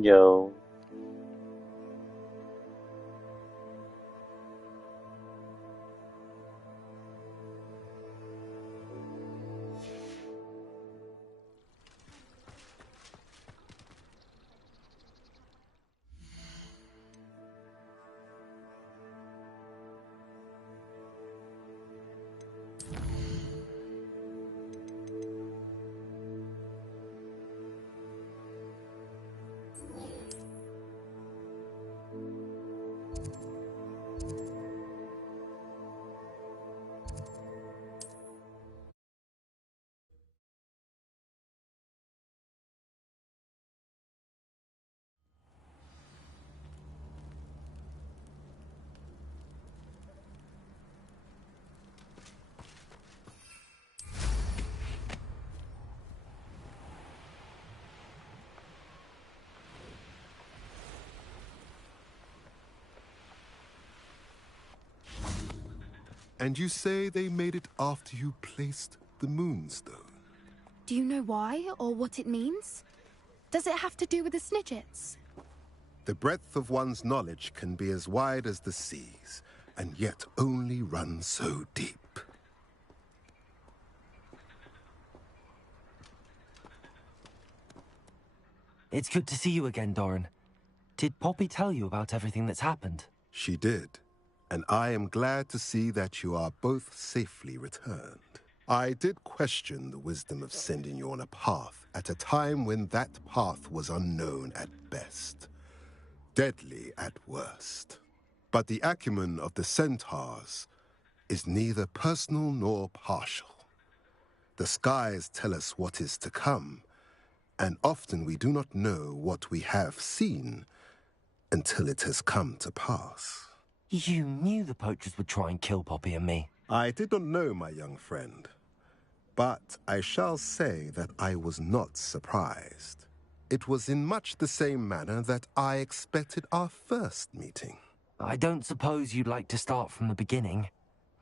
Yo. And you say they made it after you placed the moonstone? Do you know why, or what it means? Does it have to do with the Snidgets? The breadth of one's knowledge can be as wide as the seas, and yet only run so deep. It's good to see you again, Doran. Did Poppy tell you about everything that's happened? She did, and I am glad to see that you are both safely returned. I did question the wisdom of sending you on a path at a time when that path was unknown at best, deadly at worst. But the acumen of the centaurs is neither personal nor partial. The skies tell us what is to come, and often we do not know what we have seen until it has come to pass. You knew the poachers would try and kill Poppy and me. I did not know, my young friend, but I shall say that I was not surprised. It was in much the same manner that I expected our first meeting. I don't suppose you'd like to start from the beginning.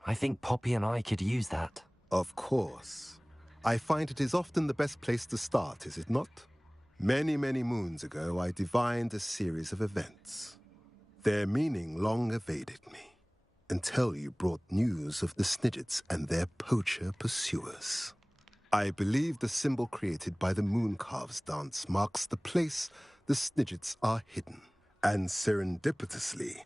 I think Poppy and I could use that. Of course. I find it is often the best place to start, is it not? Many, many moons ago, I divined a series of events. Their meaning long evaded me, until you brought news of the Snidgets and their poacher pursuers. I believe the symbol created by the Mooncalves dance marks the place the Snidgets are hidden. And serendipitously,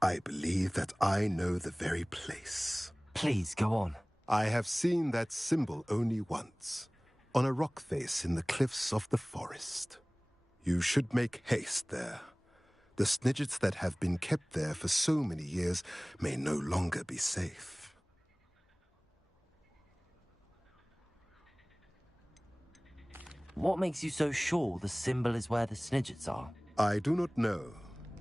I believe that I know the very place. Please, go on. I have seen that symbol only once, on a rock face in the cliffs of the forest. You should make haste there. The Snidgets that have been kept there for so many years may no longer be safe. What makes you so sure the symbol is where the Snidgets are? I do not know.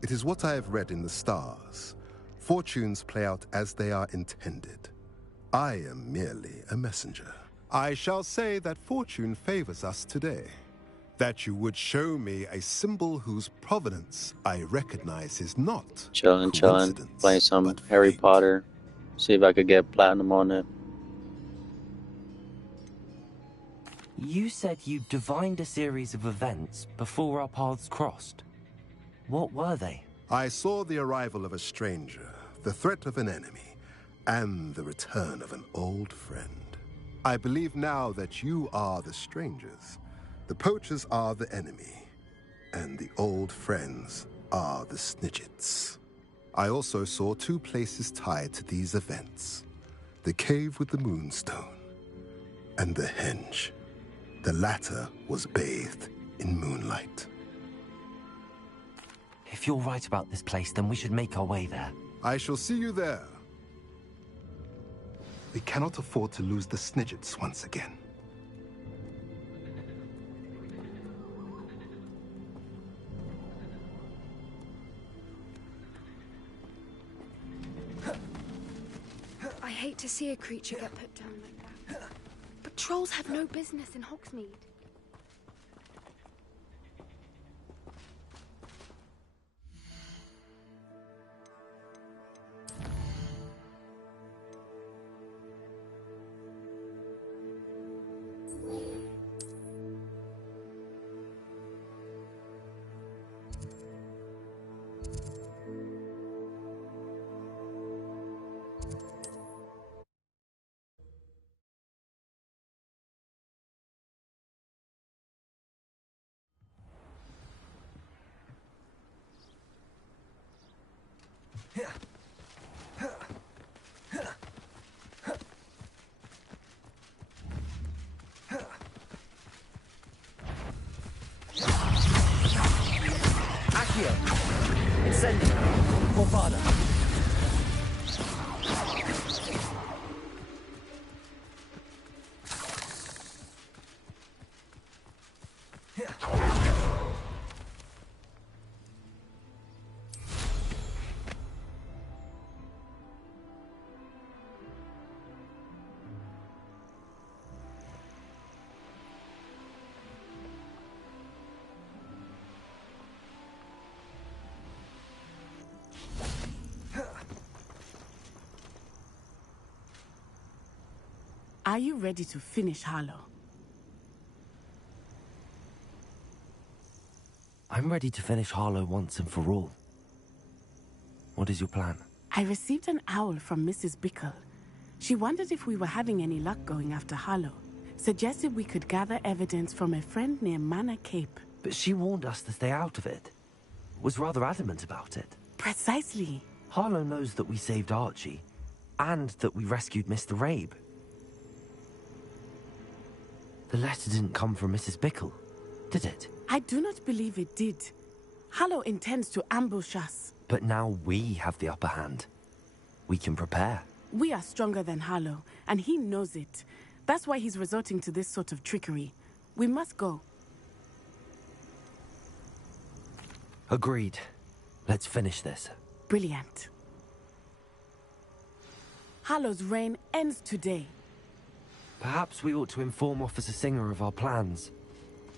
It is what I have read in the stars. Fortunes play out as they are intended. I am merely a messenger. I shall say that fortune favors us today. That you would show me a symbol whose provenance I recognize is not Chillin', coincidence, playing some but Harry fate. Potter. See if I could get platinum on it. You said you divined a series of events before our paths crossed. What were they? I saw the arrival of a stranger, the threat of an enemy, and the return of an old friend. I believe now that you are the strangers, the poachers are the enemy, and the old friends are the Snidgets. I also saw two places tied to these events: the cave with the moonstone and the henge. The latter was bathed in moonlight. If you're right about this place, then we should make our way there. I shall see you there. We cannot afford to lose the Snidgets once again. I hate to see a creature get put down like that. But trolls have no business in Hogsmeade. Accio! Incendio! Bombada! Are you ready to finish Harlow? I'm ready to finish Harlow once and for all. What is your plan? I received an owl from Mrs. Bickle. She wondered if we were having any luck going after Harlow. Suggested we could gather evidence from a friend near Manor Cape. But she warned us to stay out of it. Was rather adamant about it. Precisely. Harlow knows that we saved Archie, and that we rescued Mr. Rabe. The letter didn't come from Mrs. Bickle, did it? I do not believe it did. Harlow intends to ambush us. But now we have the upper hand. We can prepare. We are stronger than Harlow, and he knows it. That's why he's resorting to this sort of trickery. We must go. Agreed. Let's finish this. Brilliant. Harlow's reign ends today. Perhaps we ought to inform Officer Singer of our plans.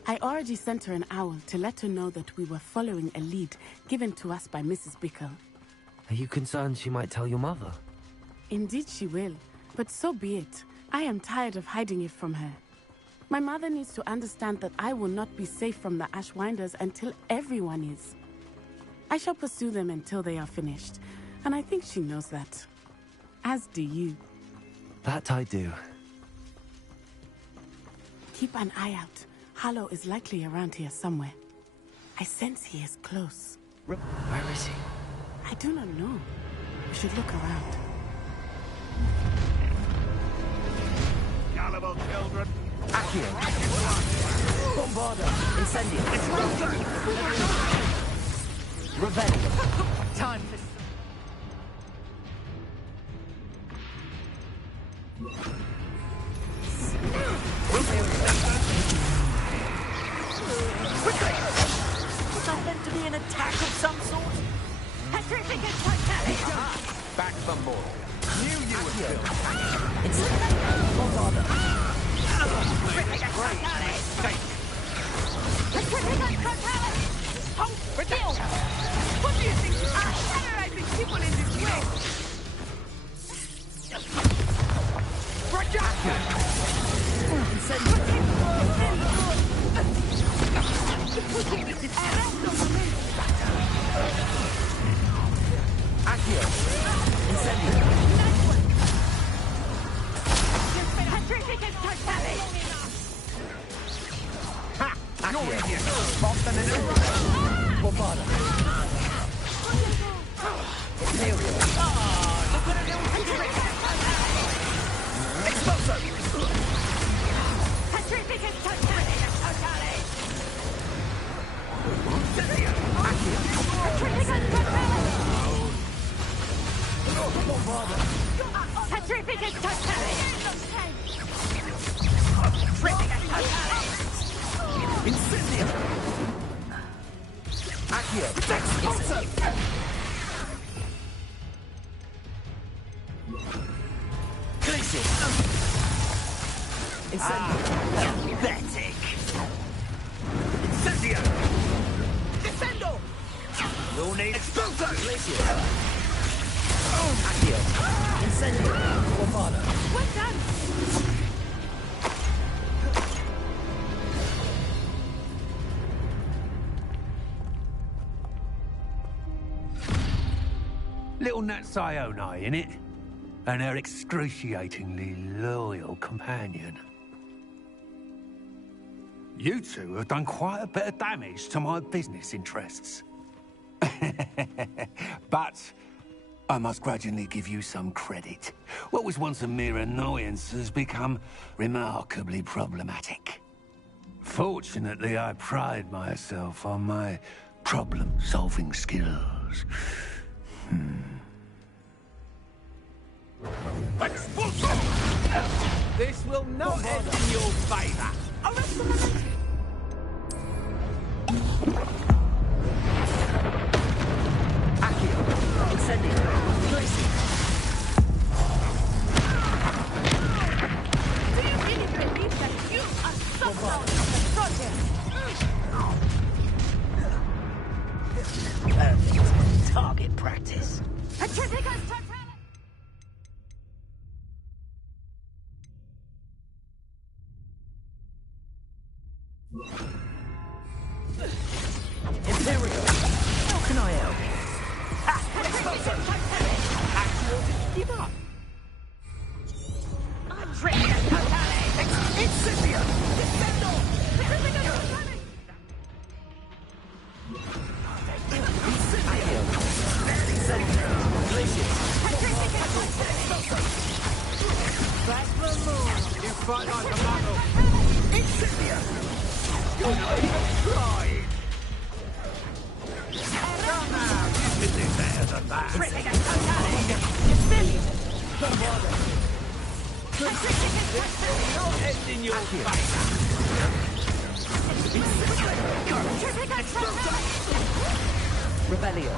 I already sent her an owl to let her know that we were following a lead given to us by Mrs. Bickle. Are you concerned she might tell your mother? Indeed she will, but so be it. I am tired of hiding it from her. My mother needs to understand that I will not be safe from the Ashwinders until everyone is. I shall pursue them until they are finished, and I think she knows that. As do you. That I do. Keep an eye out. Harlow is likely around here somewhere. I sense he is close. Where is he? I do not know. We should look around. Gullible children. Accio! Bombarda! Incendio! Revenge! Time for... Was that meant to be an attack of some sort? Back for more. Knew you would do. It's Bombarda! Hold still! What do you think? Terrorizing people in this way! Accio! Incendio! Ha! Accio! Boston in a Bombarda! Imperial! Exploso! Incendio! Accio! Exploso! Glacial! Incendio! Pathetic! Incendio! Defendo! You'll need Exploso! Glacial! Accio! Incendio! Bombarda! Well done! Little Nat Sioni, innit? And her excruciatingly loyal companion. You two have done quite a bit of damage to my business interests. But I must grudgingly give you some credit. What was once a mere annoyance has become remarkably problematic. Fortunately, I pride myself on my problem-solving skills. This will not end in your favor. Do you really believe that you are somehow the project? Target practice. Imperial, how can I help? Give up. Incendio! That's the move. You fight like a model. Incendio! You're not even trying! Come now, you can do better than that. Not end in your favor. Rebellion.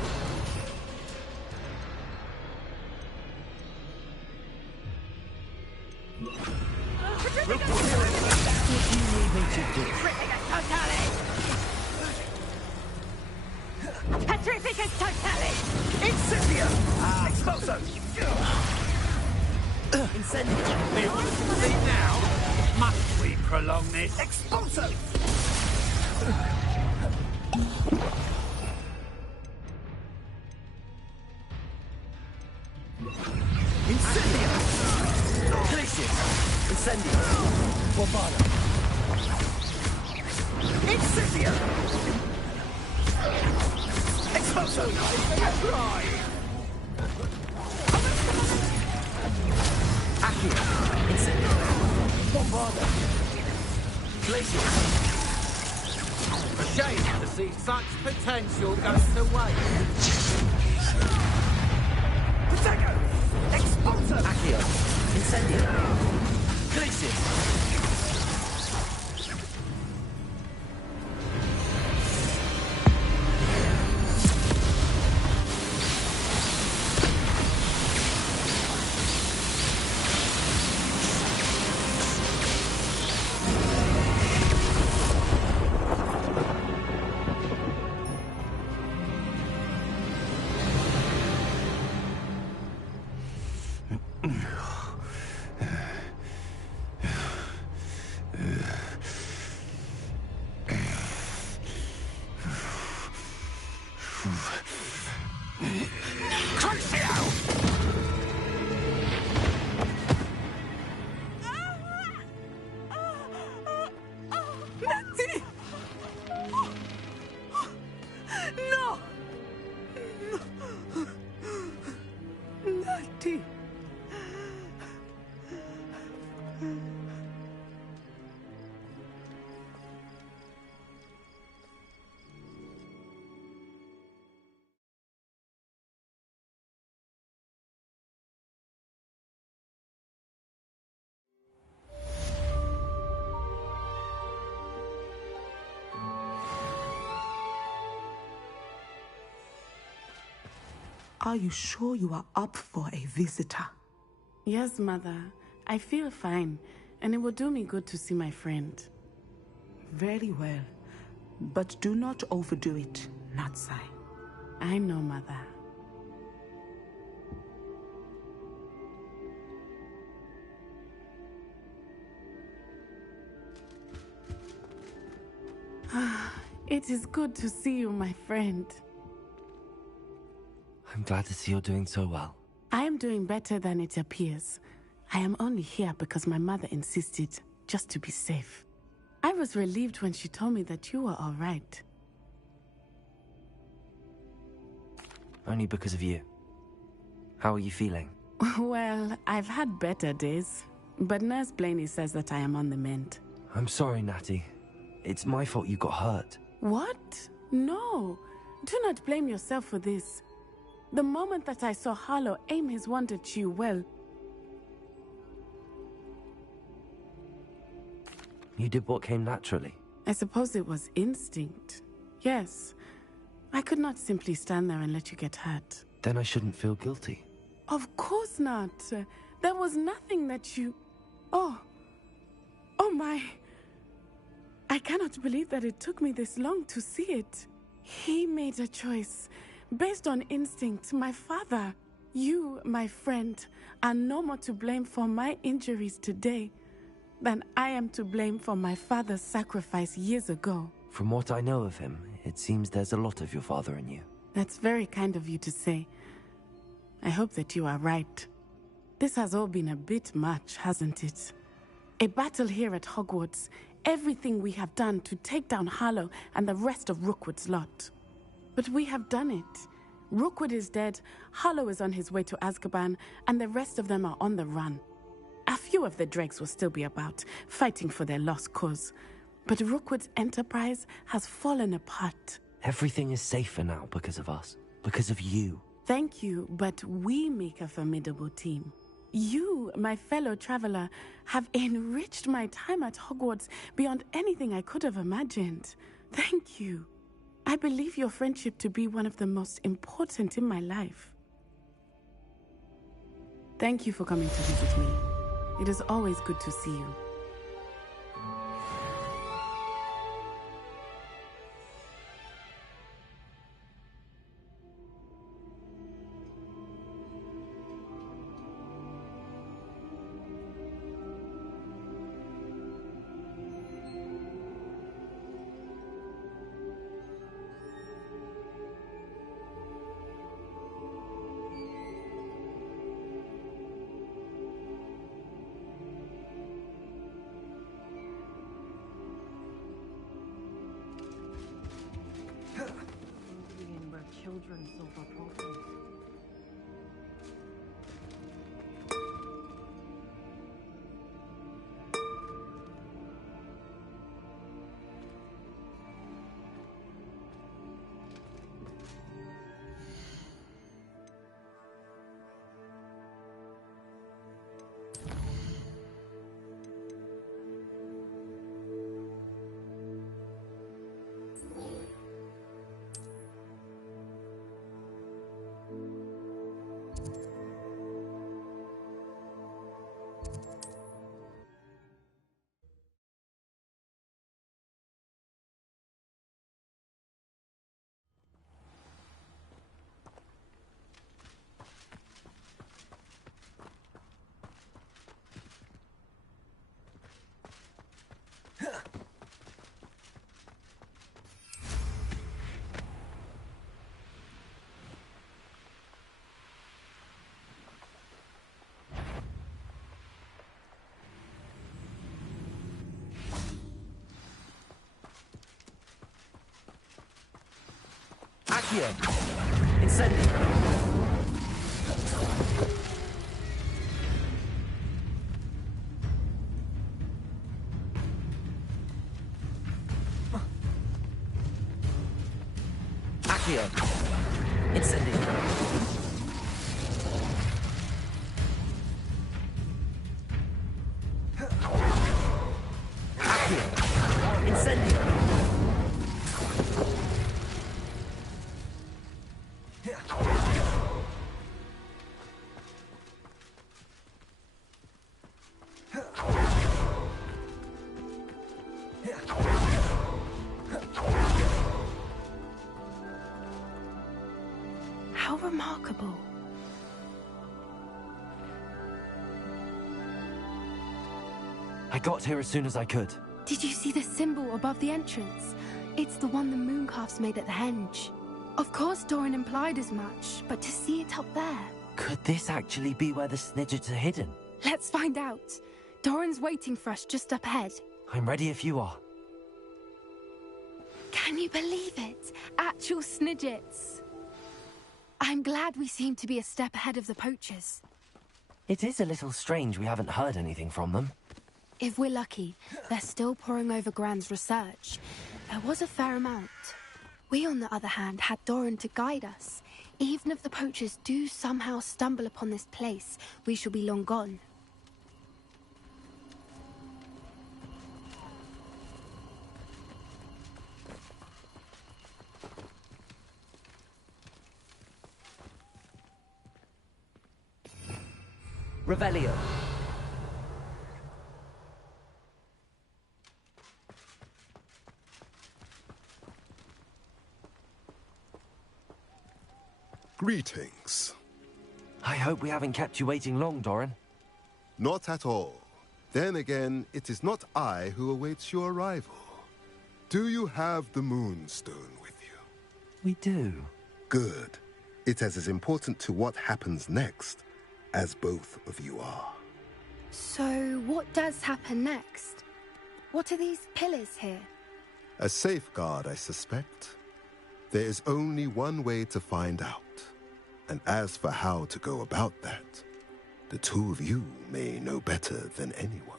What do you need me to do? Petrificus totale! Incendio! Exploso! Incendio! See now? Must we prolong this? Expulso! Incendio! Glacius! Incendio! Bombado! Incendio! Expulso! Try. Accio! Incendio! Bombado! Glacius! A shame to see such potential go to waste. Protego! Expulso! Accio! Incendio! Glacius! Natty! No! Natty! Are you sure you are up for a visitor? Yes, Mother. I feel fine, and it will do me good to see my friend. Very well. But do not overdo it, Natsai. I know, Mother. It is good to see you, my friend. I'm glad to see you're doing so well. I am doing better than it appears. I am only here because my mother insisted, just to be safe. I was relieved when she told me that you were all right. Only because of you. How are you feeling? Well, I've had better days, but Nurse Blaney says that I am on the mend. I'm sorry, Natty. It's my fault you got hurt. What? No. Do not blame yourself for this. The moment that I saw Harlow aim his wand at you, well... You did what came naturally. I suppose it was instinct. Yes. I could not simply stand there and let you get hurt. Then I shouldn't feel guilty. Of course not. There was nothing that you... Oh my... I cannot believe that it took me this long to see it. He made a choice based on instinct. My father, you, my friend, are no more to blame for my injuries today than I am to blame for my father's sacrifice years ago. From what I know of him, it seems there's a lot of your father in you. That's very kind of you to say. I hope that you are right. This has all been a bit much, hasn't it? A battle here at Hogwarts. Everything we have done to take down Harlow and the rest of Rookwood's lot. But we have done it. Rookwood is dead, Harlow is on his way to Azkaban, and the rest of them are on the run. A few of the dregs will still be about, fighting for their lost cause. But Rookwood's enterprise has fallen apart. Everything is safer now because of us. Because of you. Thank you, but we make a formidable team. You, my fellow traveler, have enriched my time at Hogwarts beyond anything I could have imagined. Thank you. I believe your friendship to be one of the most important in my life. Thank you for coming to visit me. It is always good to see you. Children solve our problems. Accio! Incendio! Accio! Incendio! Accio! Incendio! How remarkable. I got here as soon as I could. Did you see the symbol above the entrance? It's the one the Mooncalfs made at the henge. Of course Doran implied as much, but to see it up there... Could this actually be where the Snidgets are hidden? Let's find out. Doran's waiting for us just up ahead. I'm ready if you are. Can you believe it? Actual Snidgets. I'm glad we seem to be a step ahead of the poachers. It is a little strange we haven't heard anything from them. If we're lucky, they're still poring over Gran's research. There was a fair amount. We, on the other hand, had Doran to guide us. Even if the poachers do somehow stumble upon this place, we shall be long gone. Revelio. Greetings. I hope we haven't kept you waiting long, Doran. Not at all. Then again, it is not I who awaits your arrival. Do you have the Moonstone with you? We do. Good. It is as important to what happens next as both of you are. So, what does happen next? What are these pillars here? A safeguard, I suspect. There is only one way to find out. And as for how to go about that, the two of you may know better than anyone.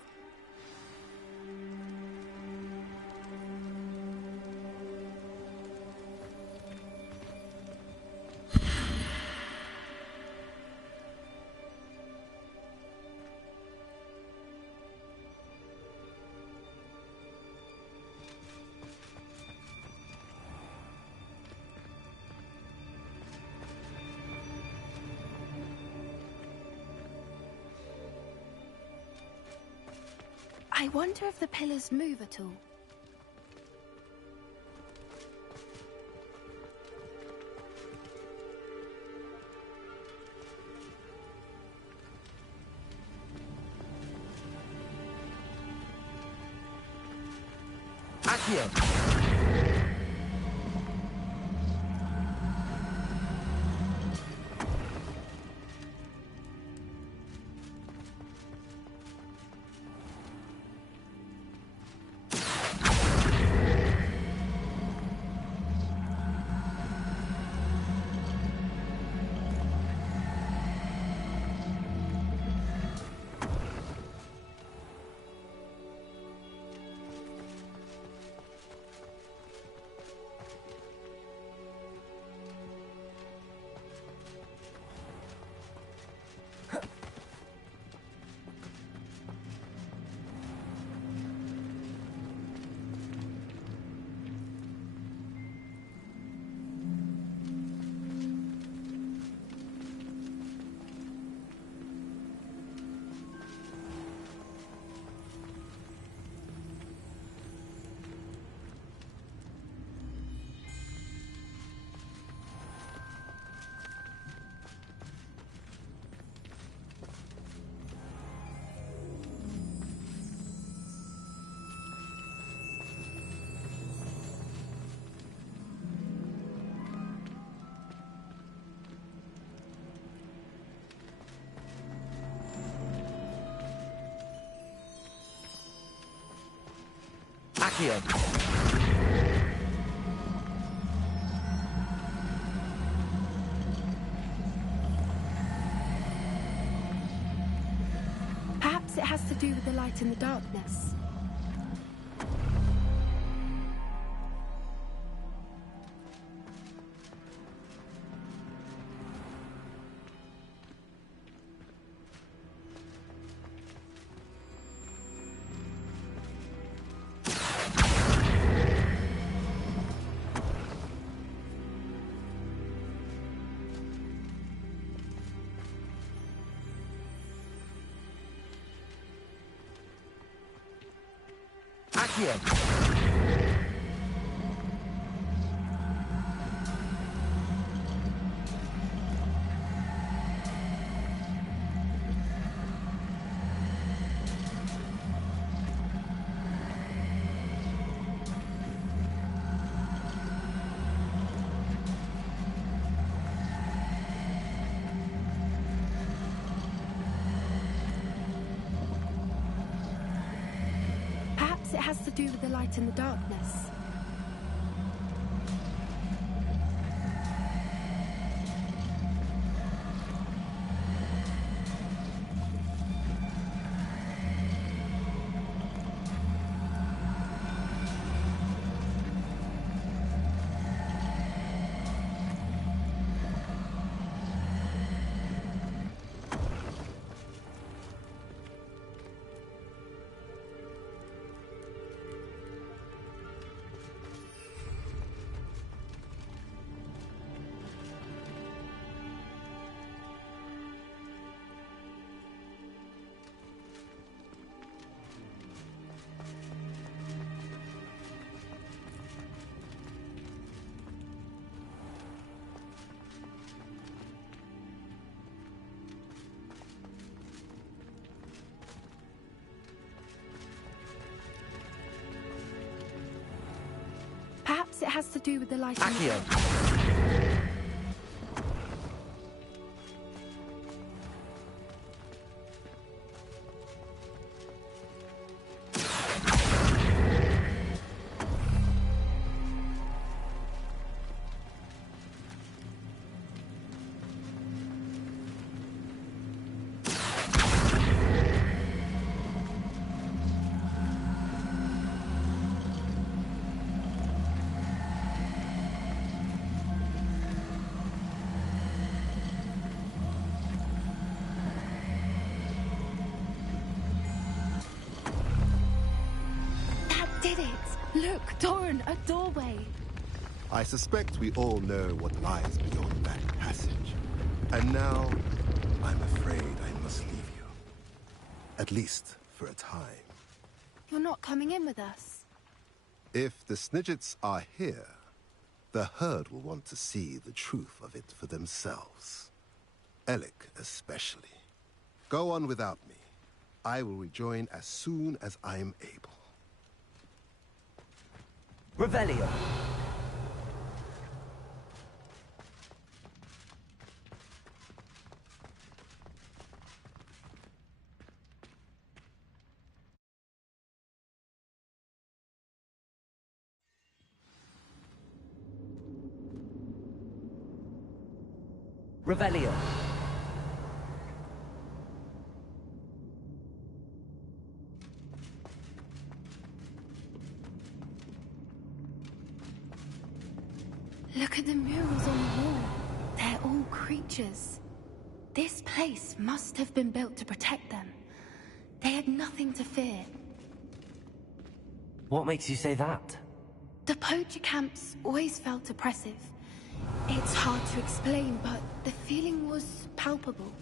I wonder if the pillars move at all. Accio. Accio. Perhaps it has to do with the light in the darkness. Accio. Perhaps it has to do with the light in the darkness. has to do with the light in the Accio. Did it! Look, Doran, a doorway. I suspect we all know what lies beyond that passage. And now, I'm afraid I must leave you. At least for a time. You're not coming in with us. If the Snidgets are here, the herd will want to see the truth of it for themselves. Alec especially. Go on without me. I will rejoin as soon as I am able. Revelio. Revelio. Look at the murals on the wall. They're all creatures. This place must have been built to protect them. They had nothing to fear. What makes you say that? The poacher camps always felt oppressive. It's hard to explain, but the feeling was palpable.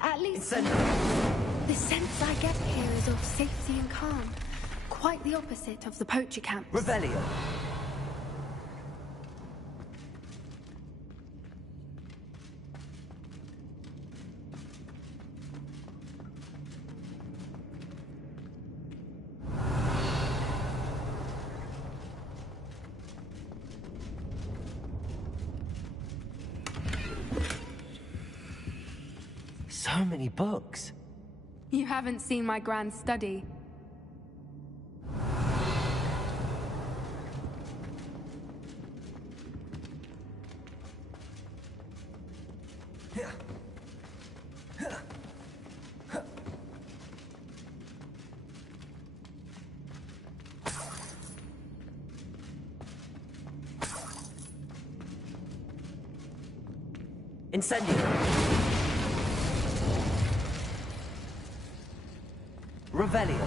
At least the sense I get here is of safety and calm. Quite the opposite of the poacher camps. Revelio. So many books. You haven't seen my grand study. Incendio. Revelio.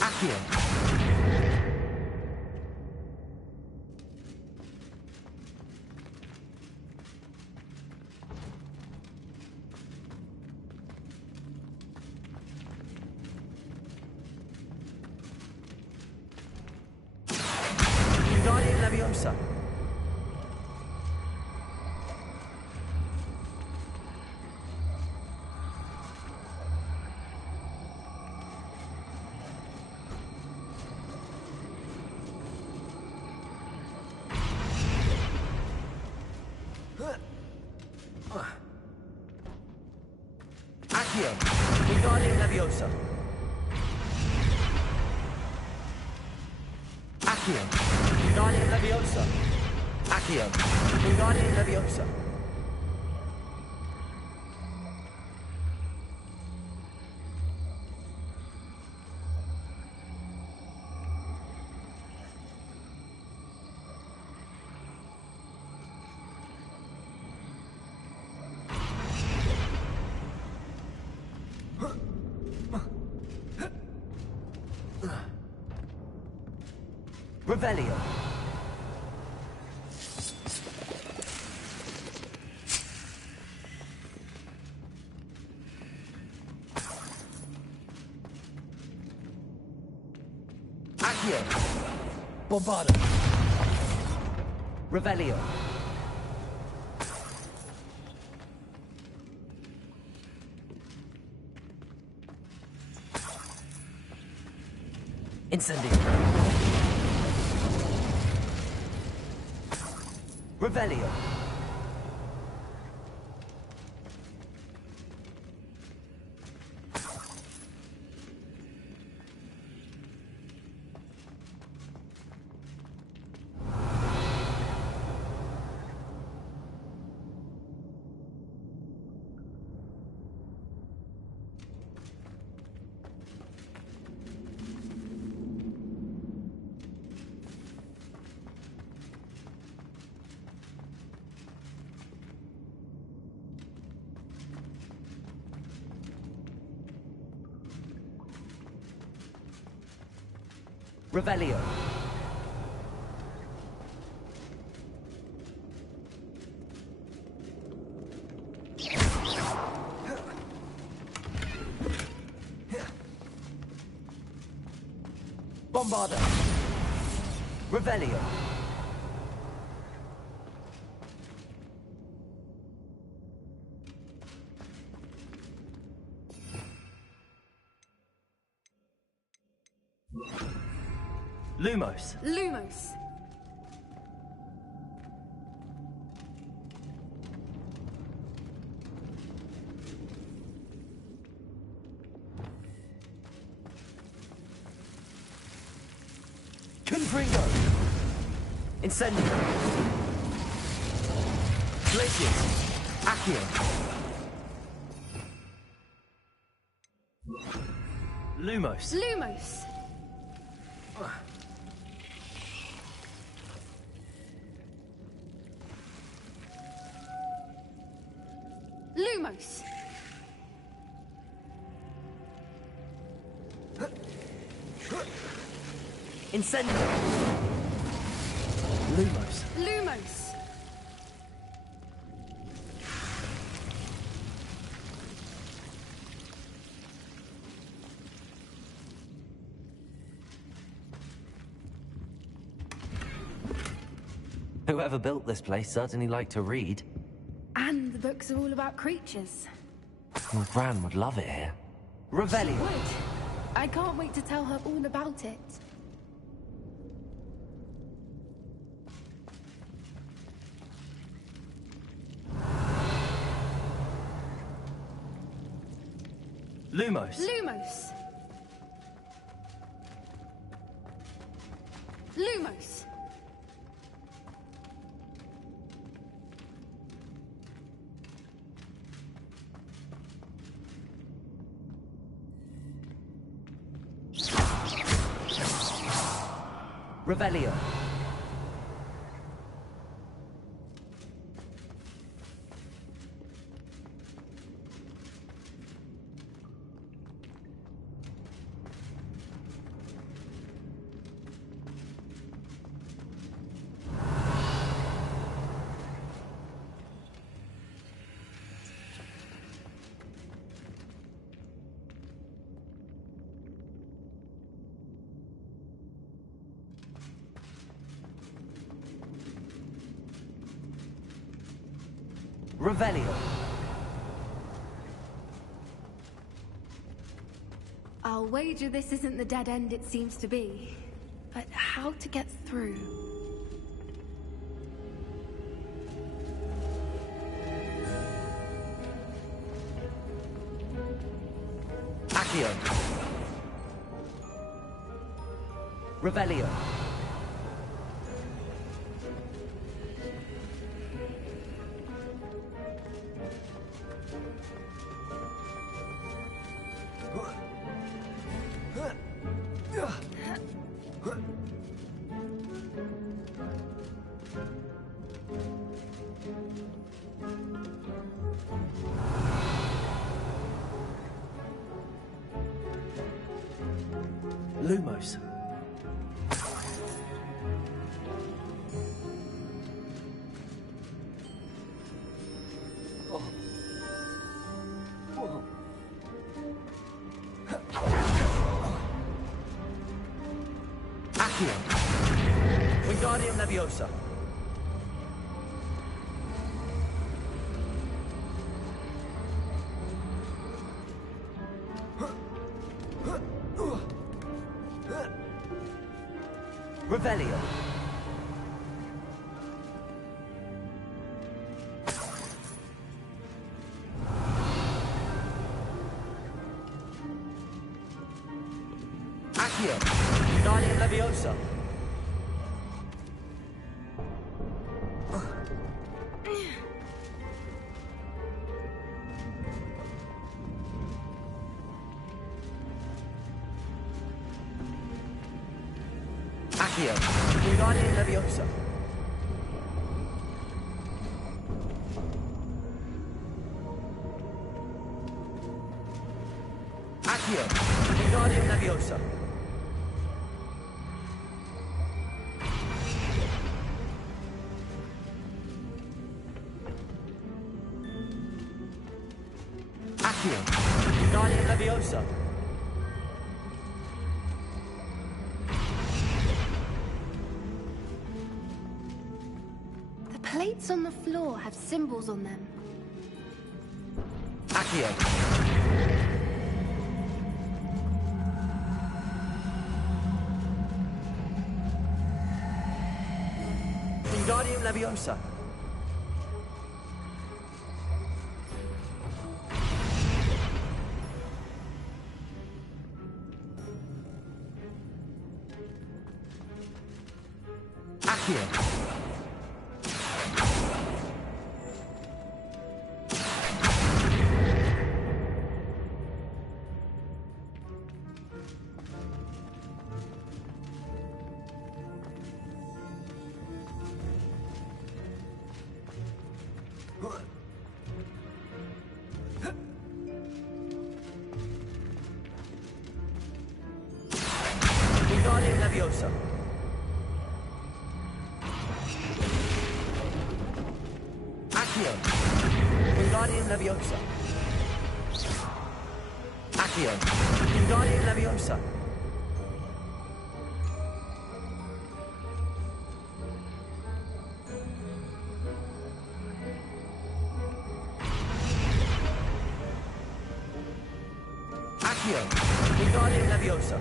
Accio. Leviosa. Accio. Wingardium Leviosa. Accio. Wingardium Leviosa. Accio. Wingardium Leviosa. Revelio. Accio. Bombarda. Revelio. Incendio. Revelio. Revelio. Bombarda. Revelio. Lumos. Lumos. Confringo. Incendio. Glacius. Accio. Lumos. Lumos. Lumos. Incendio. Lumos. Lumos. Whoever built this place certainly liked to read. And the books are all about creatures. Well, Bran would love it here. Revelio. Would. I can't wait to tell her all about it. Lumos. Lumos. Lumos. Revelio. Revelio. I'll wager this isn't the dead end it seems to be. But how to get through? Accio. Revelio. Lumos. Accio. Wingardium Leviosa. Revelio. Accio. Guardian Leviosa. Accio. Guardian Leviosa. Accio. Guardian Leviosa. Accio. Guardian Leviosa. The plates on the floor have symbols on them. Accio. Wingardium Leviosa. Accio. Wingardium Leviosa. Accio. Wingardium Leviosa. Accio. Wingardium Leviosa. Accio. Wingardium Leviosa.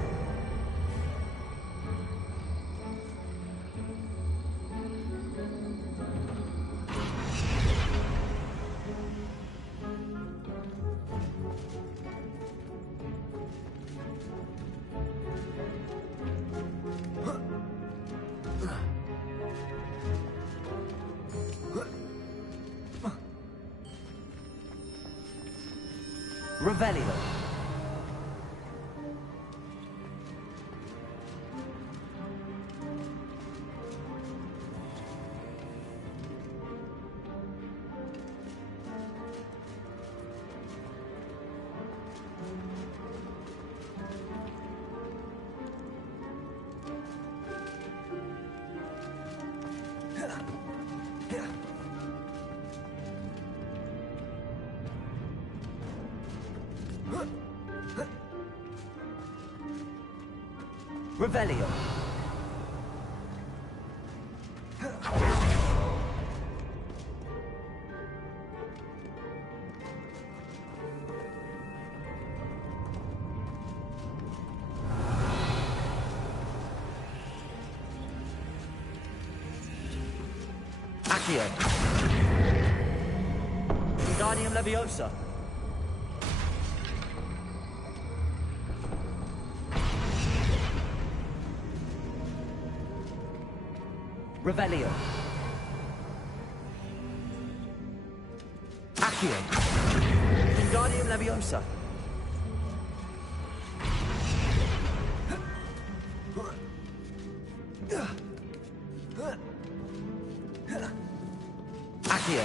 Revelio. Revelio. Accio. Wingardium Leviosa. Revelio. Accio. Wingardium Leviosa. Accio.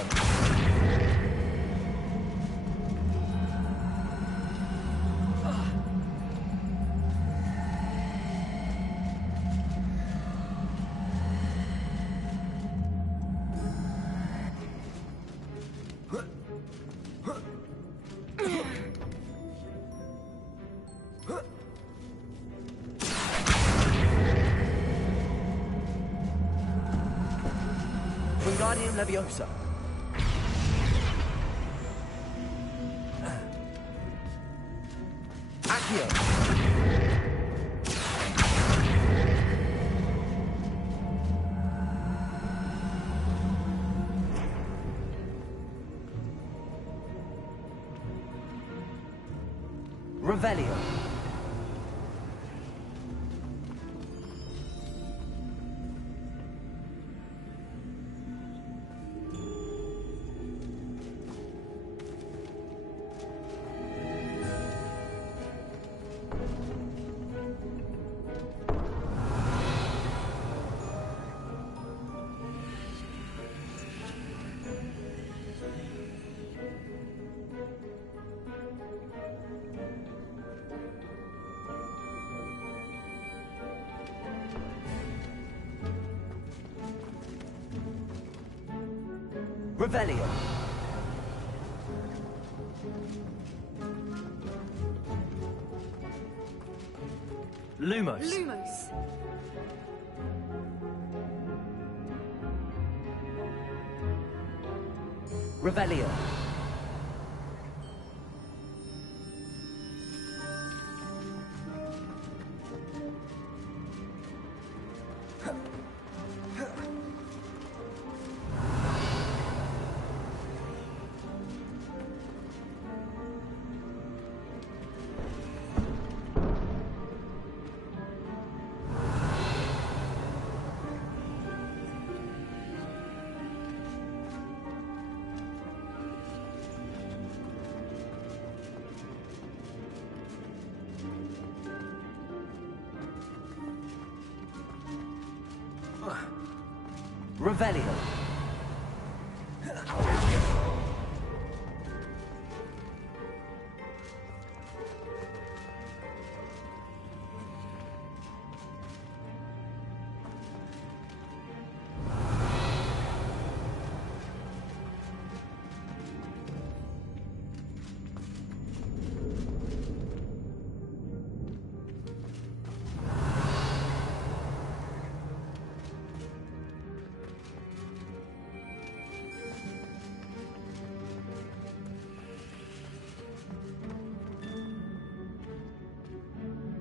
Wingardium Leviosa. Accio. Revelio. Revelio. Lumos. Lumos. Revelio. Revelio.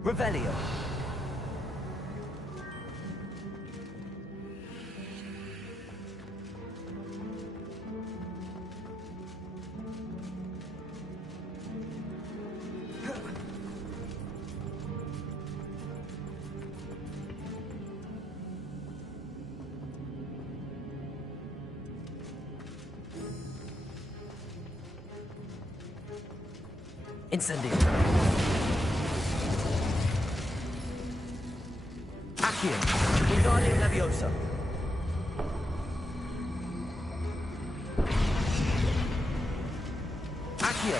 Revelio. Incendio. Accio. Wingardium Leviosa. Accio.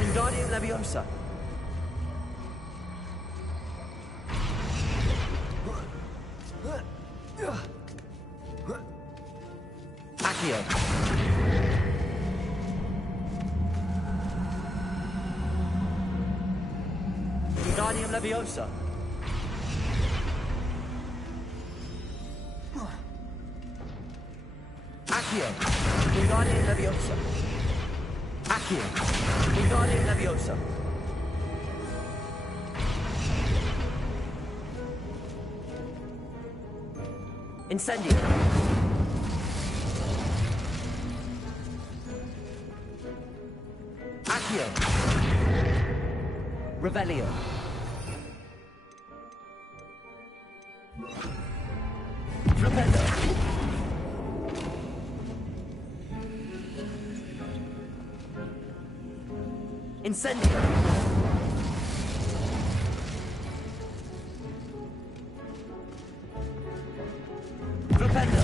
Wingardium Leviosa. Accio. Wingardium Leviosa. Accio. Wingardium Leviosa. Accio. Wingardium Leviosa. Incendio. Accio. Revelio. Rependo. Incendio. Rependo.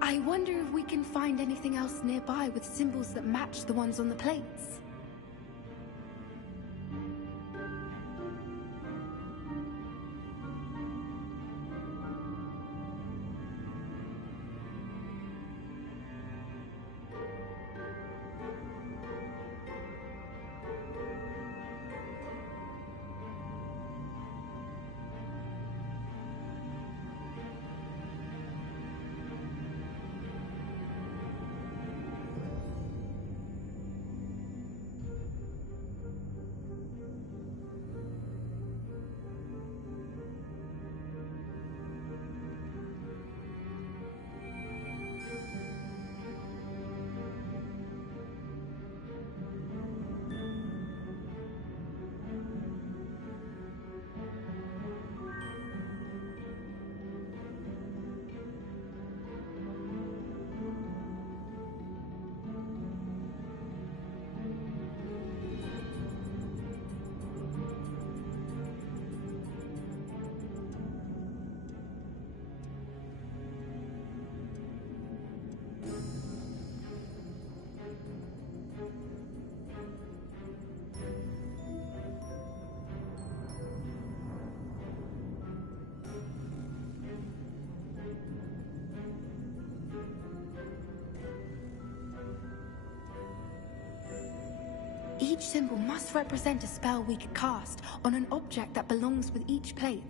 I wonder if we can find anything else nearby with symbols that match the ones on the plates. Each symbol must represent a spell we could cast on an object that belongs with each plate.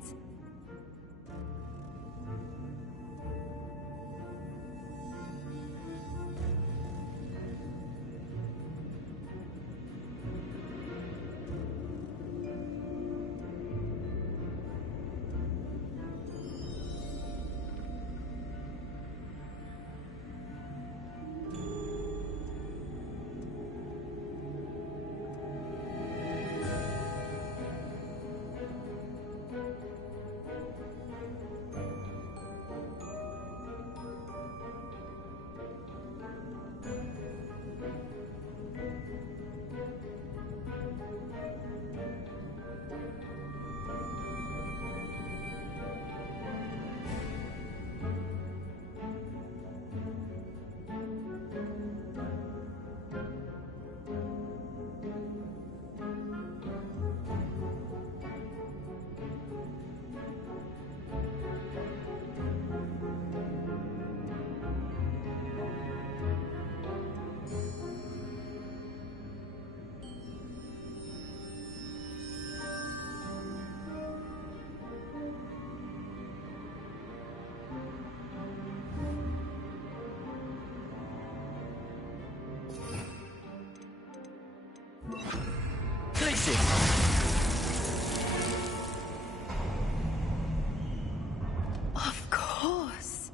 Of course.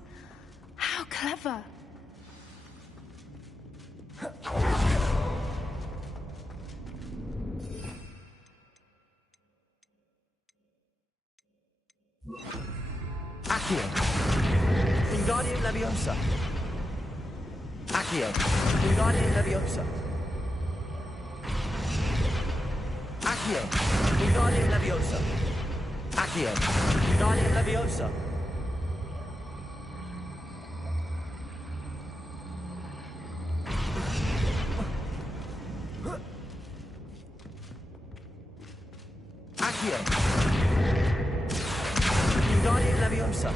How clever. Accio. Wingardium Leviosa. Accio. Wingardium Leviosa. Accio. Wingardium Leviosa. Accio. Wingardium Leviosa. Accio. Wingardium Leviosa.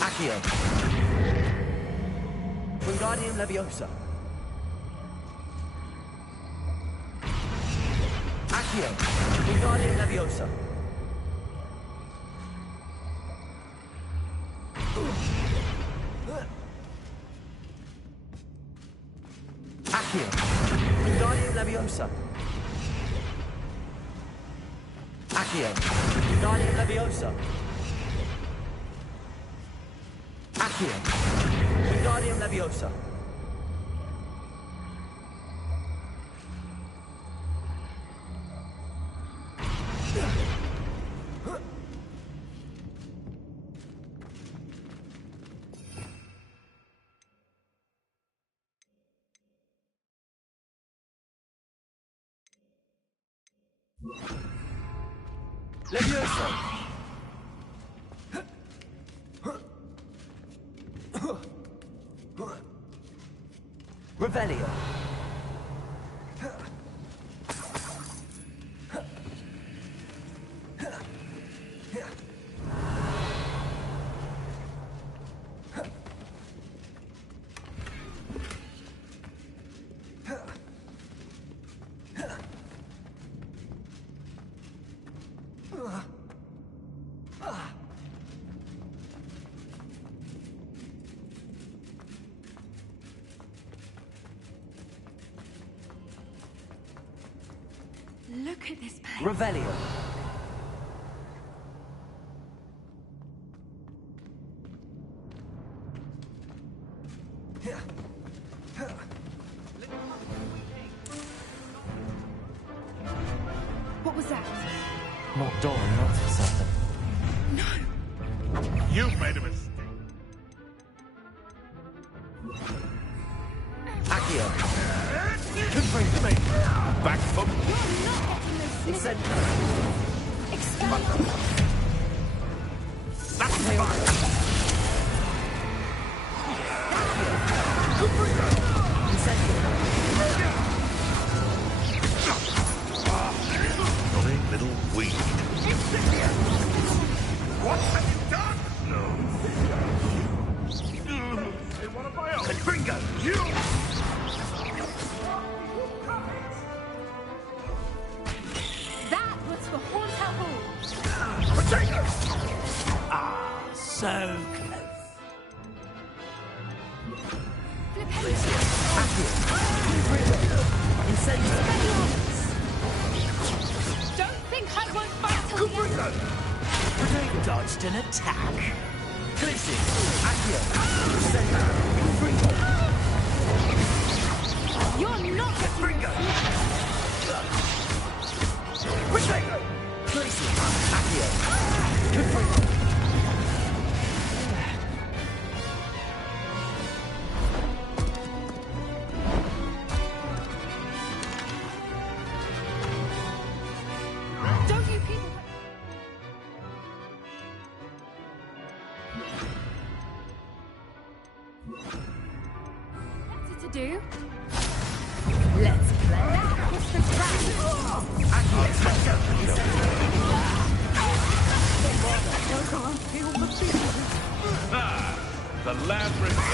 Accio. Wingardium Leviosa. Accio. Wingardium Leviosa. Accio. Wingardium Leviosa. Accio. Wingardium Leviosa. Accio. Wingardium Leviosa. Leviosa. Revelio. Look at this place. Revelio. What was that? Not Dawn, that's for certain. No! You've made a mistake. Accio. Confront me. Back foot. You're not getting those Incendio. Expand. That's fine. Naughty little weed. What have you done? No. And what have I owned? Confringo, you! Ah, so close. Don't think I won't fight till the end. They dodged an attack. Glitches. Accio. You're not getting this. Glitches. Accio. Confringo. Don't you people... Better to do? Let's play that. It's the track. The labyrinth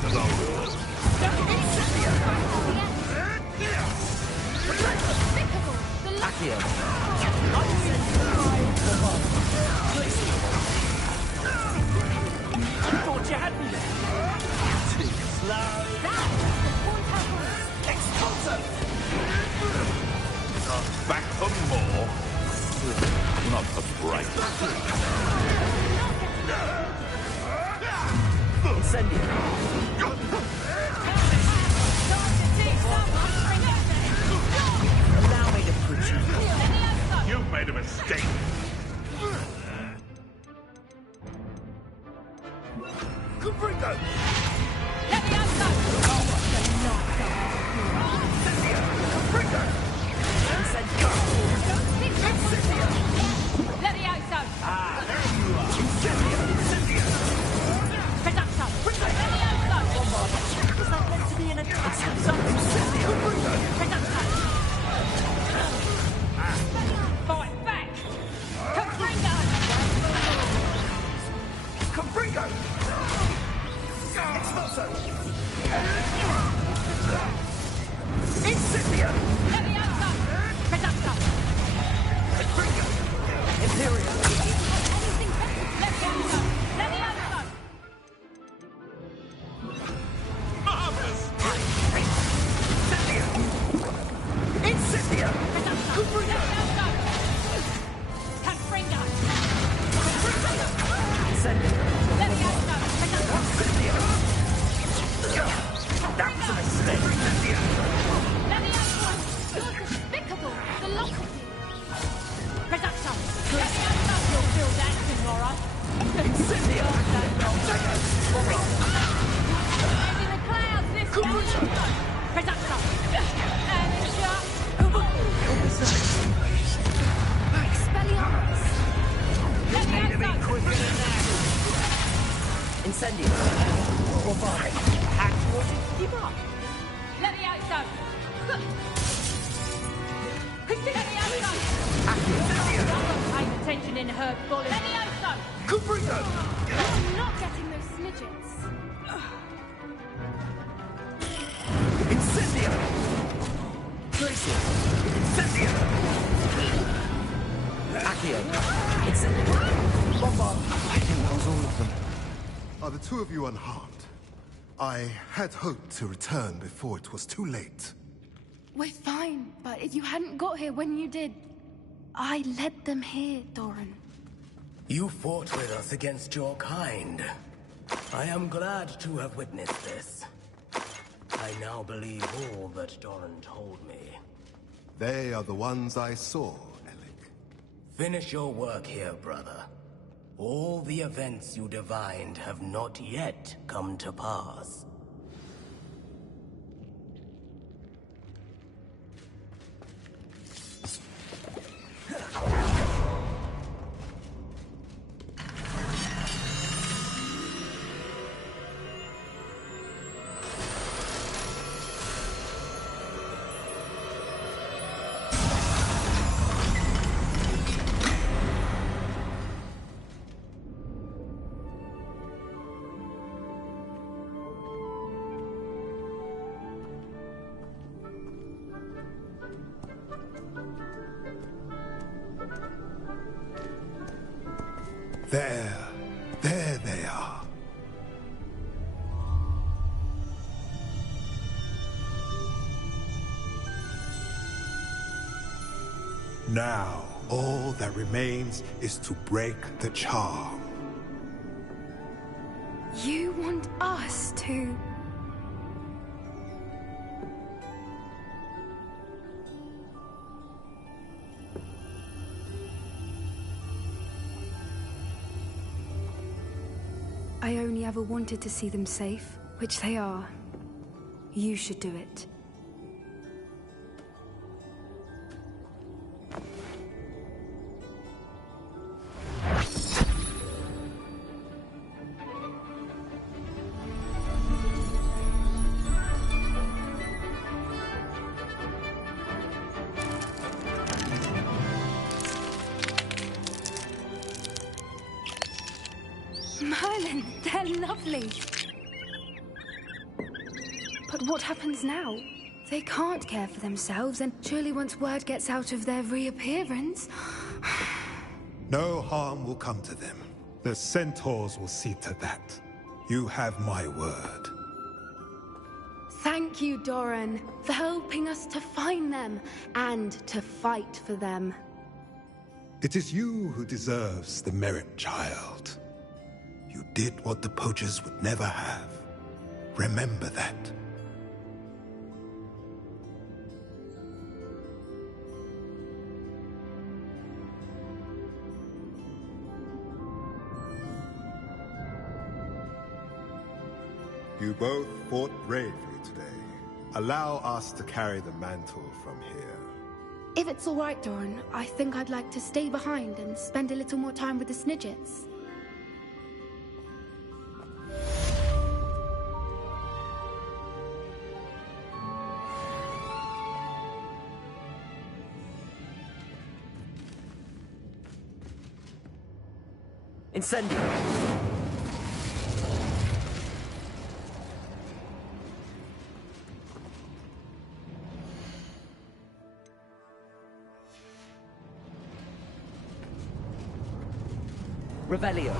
to the wall. Accio. You thought you had me there. Too slow. Expulso. Back for more. Not the bright. Incendio. Allow me to put you. You've made a mistake. Confringo. Confringo. Expulso. Incendio. Imperial. Marvelous. Incendio. Confringo. That was a mistake. You're despicable. The lot of you. Production. You'll feel that tomorrow. Incendio. In the clouds this Production. Expelliarmus. Need to be quicker than that. Incendio. Hack was it? Give up. Levioso. Levioso. Pay attention in her bullet. Levioso. Confringo. I'm not getting those smidgets. Incendio. Tracy. Incendio. Accio. Incendio. Bombard. I think that was all of them. Are the two of you unharmed? I had hoped to return before it was too late. We're fine, but if you hadn't got here when you did, I led them here, Doran. You fought with us against your kind. I am glad to have witnessed this. I now believe all that Doran told me. They are the ones I saw, Alec. Finish your work here, brother. All the events you divined have not yet come to pass. There they are. Now, all that remains is to break the charm. You want us to... I only ever wanted to see them safe, which they are. You should do it. Merlin, they're lovely. But what happens now? They can't care for themselves, and surely once word gets out of their reappearance... No harm will come to them. The centaurs will see to that. You have my word. Thank you, Doran, for helping us to find them and to fight for them. It is you who deserves the merit, child. You did what the poachers would never have. Remember that. You both fought bravely today. Allow us to carry the mantle from here. If it's all right, Doran, I think I'd like to stay behind and spend a little more time with the Snidgets. Incendio! Revelio.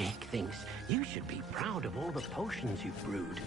Dick thinks you should be proud of all the potions you've brewed.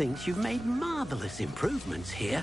thinks you've made marvelous improvements here.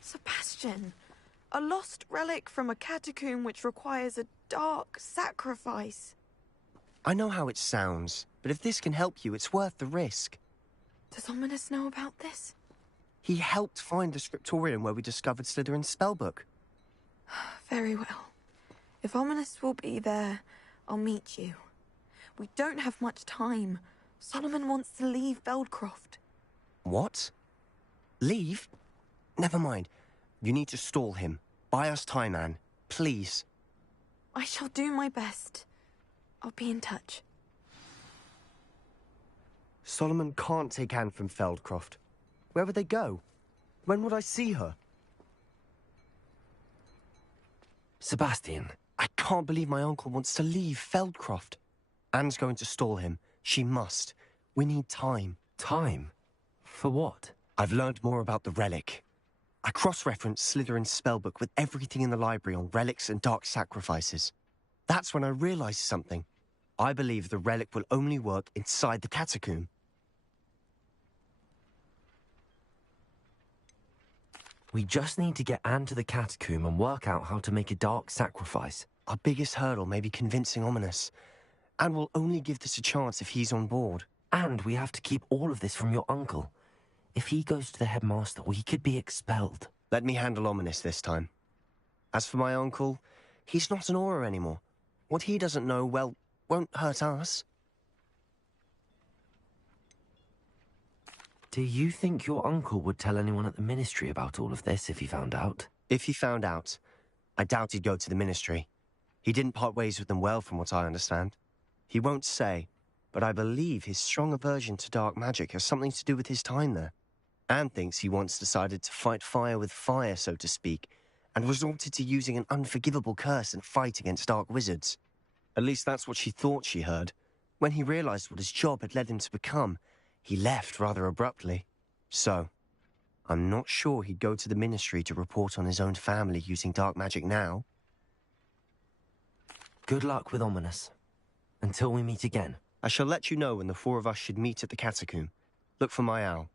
Sebastian, a lost relic from a catacomb which requires a dark sacrifice. I know how it sounds, but if this can help you, it's worth the risk. Does Ominous know about this? He helped find the scriptorium where we discovered Slytherin's spellbook. Very well. If Ominous will be there, I'll meet you. We don't have much time. Solomon wants to leave Feldcroft. What? Leave? Never mind. You need to stall him. Buy us time, Anne. Please. I shall do my best. I'll be in touch. Solomon can't take Anne from Feldcroft. Where would they go? When would I see her? Sebastian. I can't believe my uncle wants to leave Feldcroft. Anne's going to stall him. She must. We need time. Time? For what? I've learned more about the relic. I cross-referenced Slytherin's spellbook with everything in the library on relics and dark sacrifices. That's when I realized something. I believe the relic will only work inside the catacomb. We just need to get Anne to the catacomb and work out how to make a dark sacrifice. Our biggest hurdle may be convincing Ominous. And we'll only give this a chance if he's on board. And we have to keep all of this from your uncle. If he goes to the headmaster, we could be expelled. Let me handle Ominous this time. As for my uncle, he's not an Auror anymore. What he doesn't know, well, won't hurt us. Do you think your uncle would tell anyone at the Ministry about all of this if he found out? If he found out, I doubt he'd go to the Ministry. He didn't part ways with them well, from what I understand. He won't say, but I believe his strong aversion to dark magic has something to do with his time there. Anne thinks he once decided to fight fire with fire, so to speak, and resorted to using an unforgivable curse in a fight against dark wizards. At least that's what she thought she heard. When he realized what his job had led him to become, he left rather abruptly. So, I'm not sure he'd go to the Ministry to report on his own family using dark magic now. Good luck with Ominous. Until we meet again. I shall let you know when the four of us should meet at the catacomb. Look for my owl.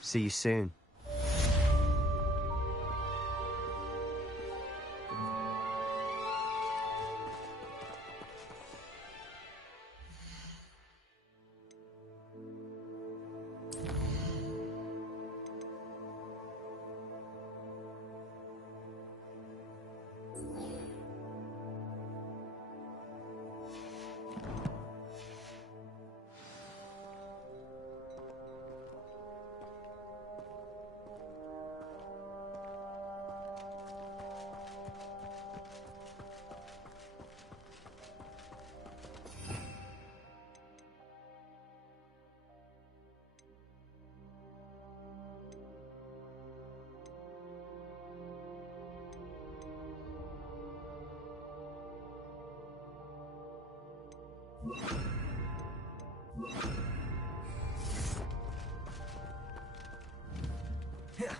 See you soon. Yeah.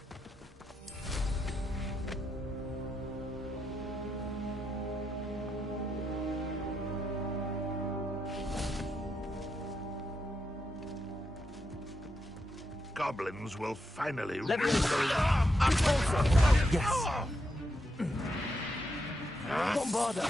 goblins will finally Yes. Bombarda.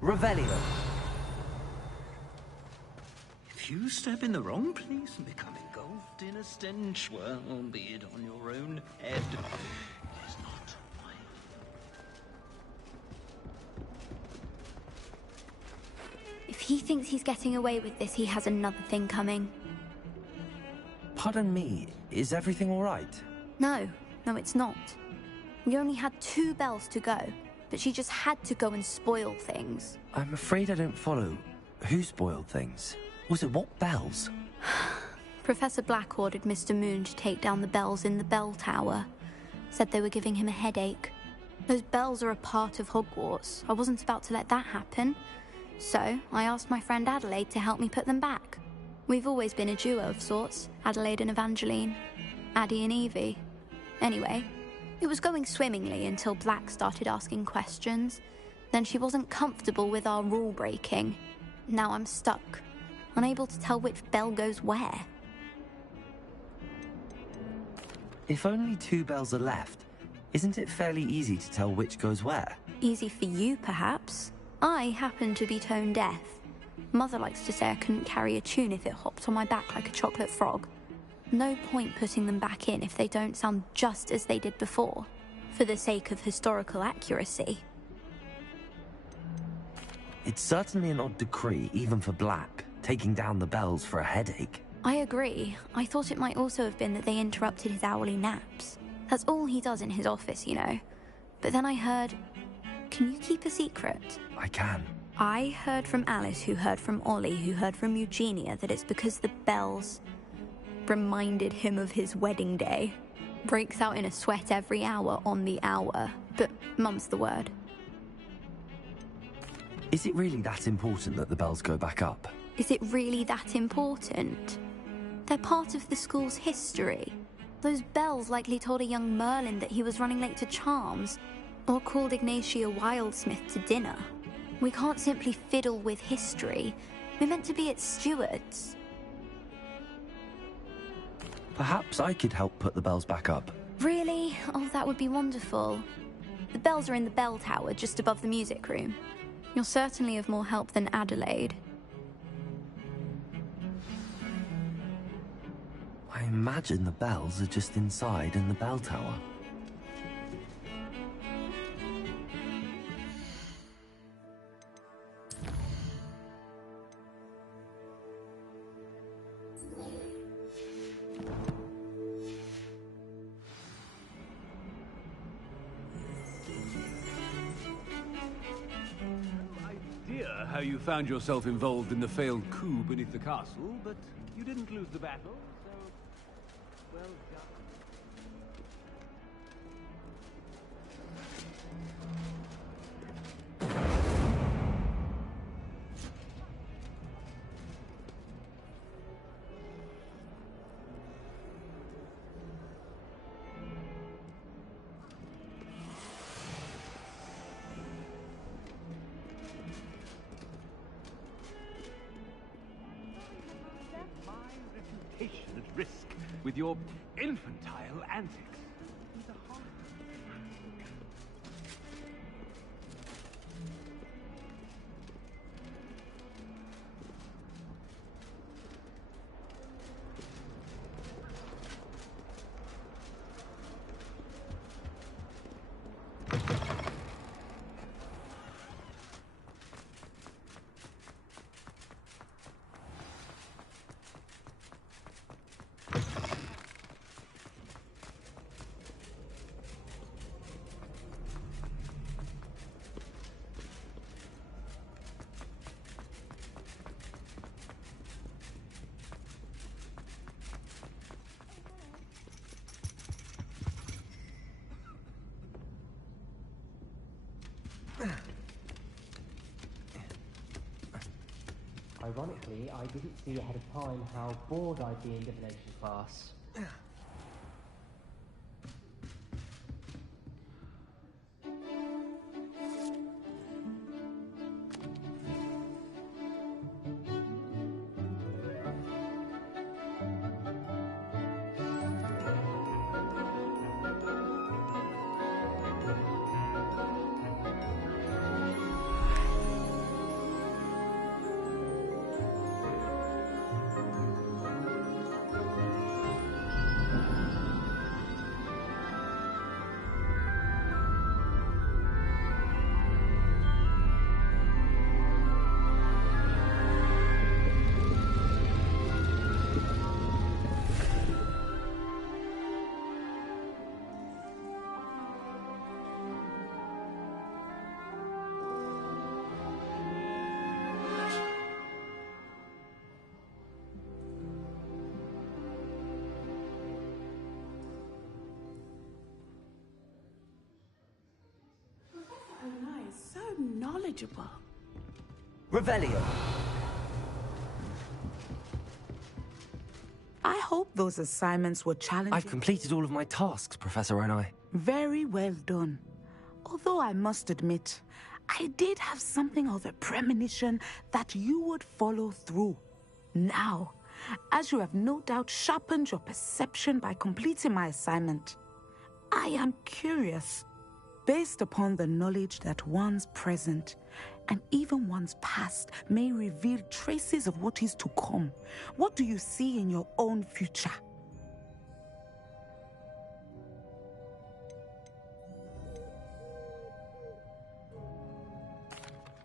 Revelio. If you step in the wrong place and become engulfed in a stench, well, be it on your own head. It is not mine. If he thinks he's getting away with this, he has another thing coming. Pardon me, is everything all right? No, it's not. We only had 2 bells to go, but she just had to go and spoil things. I'm afraid I don't follow. Who spoiled things? Also, what bells? Professor Black ordered Mr. Moon to take down the bells in the bell tower. Said they were giving him a headache. Those bells are a part of Hogwarts. I wasn't about to let that happen. So, I asked my friend Adelaide to help me put them back. We've always been a duo of sorts, Adelaide and Evangeline. Addie and Evie. Anyway, it was going swimmingly until Black started asking questions. Then she wasn't comfortable with our rule breaking. Now I'm stuck, unable to tell which bell goes where. If only 2 bells are left, isn't it fairly easy to tell which goes where? Easy for you, perhaps. I happen to be tone deaf. Mother likes to say I couldn't carry a tune if it hopped on my back like a chocolate frog. No point putting them back in if they don't sound just as they did before, for the sake of historical accuracy. It's certainly an odd decree, even for Black, taking down the bells for a headache. I agree. I thought it might also have been that they interrupted his hourly naps. That's all he does in his office, you know. But then I heard... Can you keep a secret? I can. I heard from Alice, who heard from Ollie, who heard from Eugenia, that it's because the bells reminded him of his wedding day. Breaks out in a sweat every hour on the hour, but mum's the word. Is it really that important that the bells go back up? Is it really that important? They're part of the school's history. Those bells likely told a young Merlin that he was running late to Charms, or called Ignatia Wildsmith to dinner. We can't simply fiddle with history. We're meant to be its stewards. Perhaps I could help put the bells back up. Really? Oh, that would be wonderful. The bells are in the bell tower, just above the music room. You're certainly of more help than Adelaide. I imagine the bells are just inside in the bell tower. How you found yourself involved in the failed coup beneath the castle, but you didn't lose the battle, so well done. At risk with your infantile antics. Ironically, I didn't see ahead of time how bored I'd be in divination class. So knowledgeable. Revelio. I hope those assignments were challenging. I've completed all of my tasks, Professor Onai. Very well done. Although I must admit, I did have something of a premonition that you would follow through. Now, as you have no doubt sharpened your perception by completing my assignment, I am curious. Based upon the knowledge that one's present and even one's past may reveal traces of what is to come, what do you see in your own future?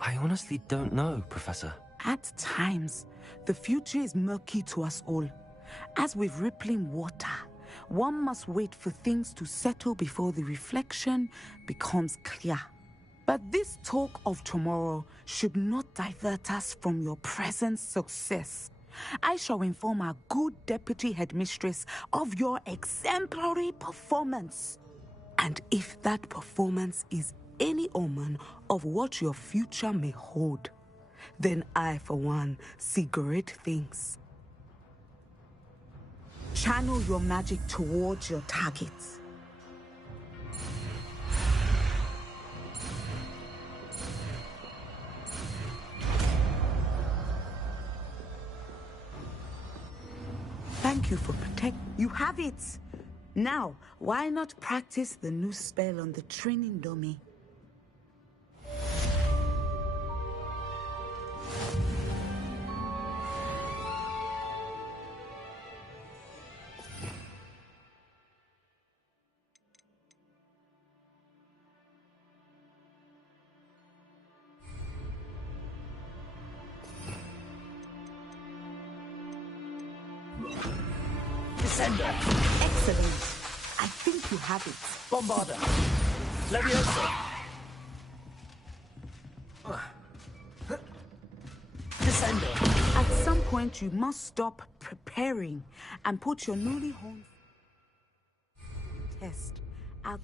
I honestly don't know, Professor. At times, the future is murky to us all. As with rippling water, one must wait for things to settle before the reflection becomes clear. But this talk of tomorrow should not divert us from your present success. I shall inform our good deputy headmistress of your exemplary performance. And if that performance is any omen of what your future may hold, then I, for one, see great things. Channel your magic towards your targets. Thank you for protecting. You have it! Now, why not practice the new spell on the training dummy? Descender. Excellent. I think you have it. Bombarda. Leviosa. Descender. At some point, you must stop preparing and put your newly honed test out.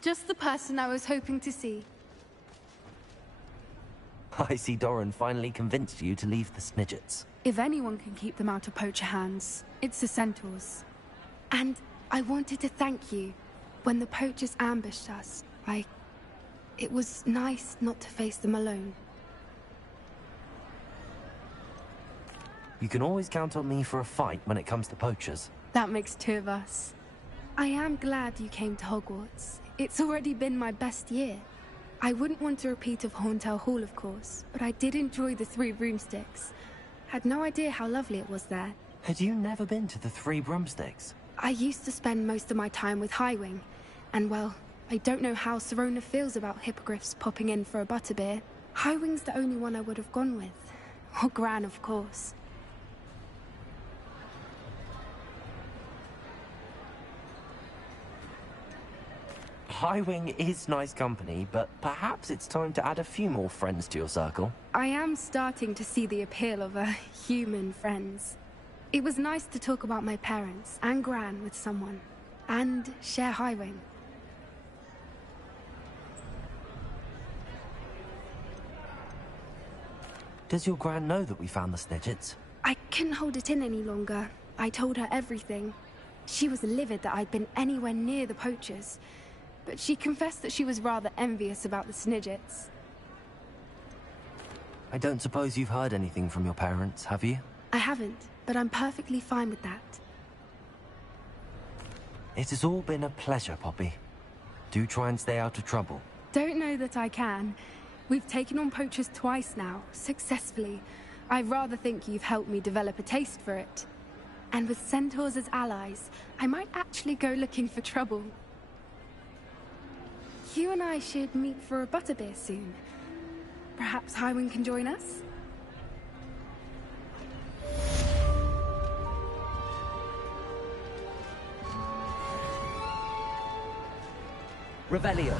Just the person I was hoping to see. I see Doran finally convinced you to leave the Snidgets. If anyone can keep them out of poacher hands, it's the centaurs. And I wanted to thank you. When the poachers ambushed us, it was nice not to face them alone. You can always count on me for a fight when it comes to poachers. That makes two of us. I am glad you came to Hogwarts. It's already been my best year. I wouldn't want a repeat of Hauntel Hall, of course, but I did enjoy the Three Broomsticks. Had no idea how lovely it was there. Had you never been to the Three Broomsticks? I used to spend most of my time with Highwing, and well, I don't know how Serona feels about hippogriffs popping in for a butterbeer. Highwing's the only one I would have gone with. Or Gran, of course. Highwing is nice company, but perhaps it's time to add a few more friends to your circle. I am starting to see the appeal of human friends. It was nice to talk about my parents and Gran with someone, and share Highwing. Does your Gran know that we found the Snidgets? I couldn't hold it in any longer. I told her everything. She was livid that I'd been anywhere near the poachers, but she confessed that she was rather envious about the Snidgets. I don't suppose you've heard anything from your parents, have you? I haven't, but I'm perfectly fine with that. It has all been a pleasure, Poppy. Do try and stay out of trouble. Don't know that I can. We've taken on poachers twice now, successfully. I rather think you've helped me develop a taste for it. And with centaurs as allies, I might actually go looking for trouble. You and I should meet for a butterbeer soon. Perhaps Highwing can join us? Revelio.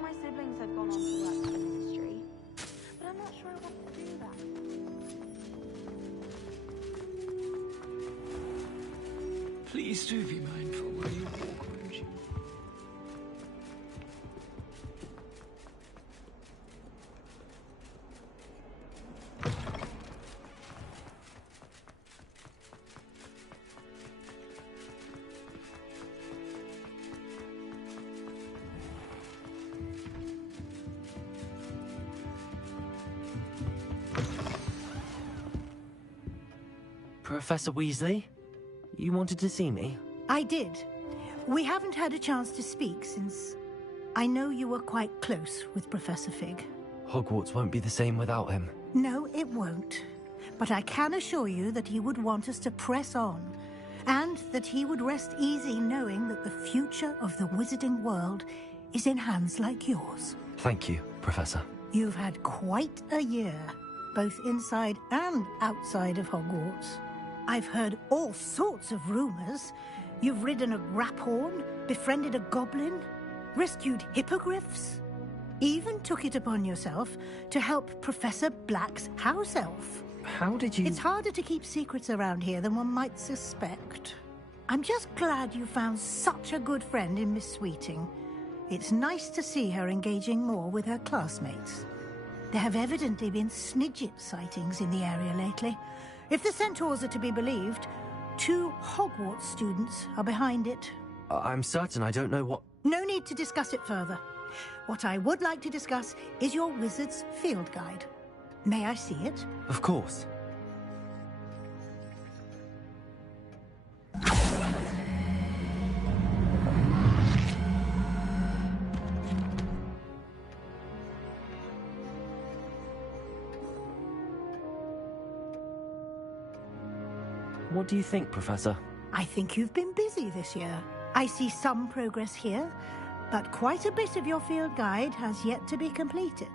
My siblings have gone on to work for the ministry, but I'm not sure I want to do that. Please do be mindful while you walk, won't you? Professor Weasley? You wanted to see me? I did. We haven't had a chance to speak since I know you were quite close with Professor Fig. Hogwarts won't be the same without him. No, it won't. But I can assure you that he would want us to press on, and that he would rest easy knowing that the future of the wizarding world is in hands like yours. Thank you, Professor. You've had quite a year, both inside and outside of Hogwarts. I've heard all sorts of rumors. You've ridden a graphorn, befriended a goblin, rescued hippogriffs, even took it upon yourself to help Professor Black's house elf. How did you... It's harder to keep secrets around here than one might suspect. I'm just glad you found such a good friend in Miss Sweeting. It's nice to see her engaging more with her classmates. There have evidently been Snidget sightings in the area lately. If the centaurs are to be believed, 2 Hogwarts students are behind it. I'm certain I don't know what... No need to discuss it further. What I would like to discuss is your wizard's field guide. May I see it? Of course. What do you think, Professor? I think you've been busy this year. I see some progress here, but quite a bit of your field guide has yet to be completed.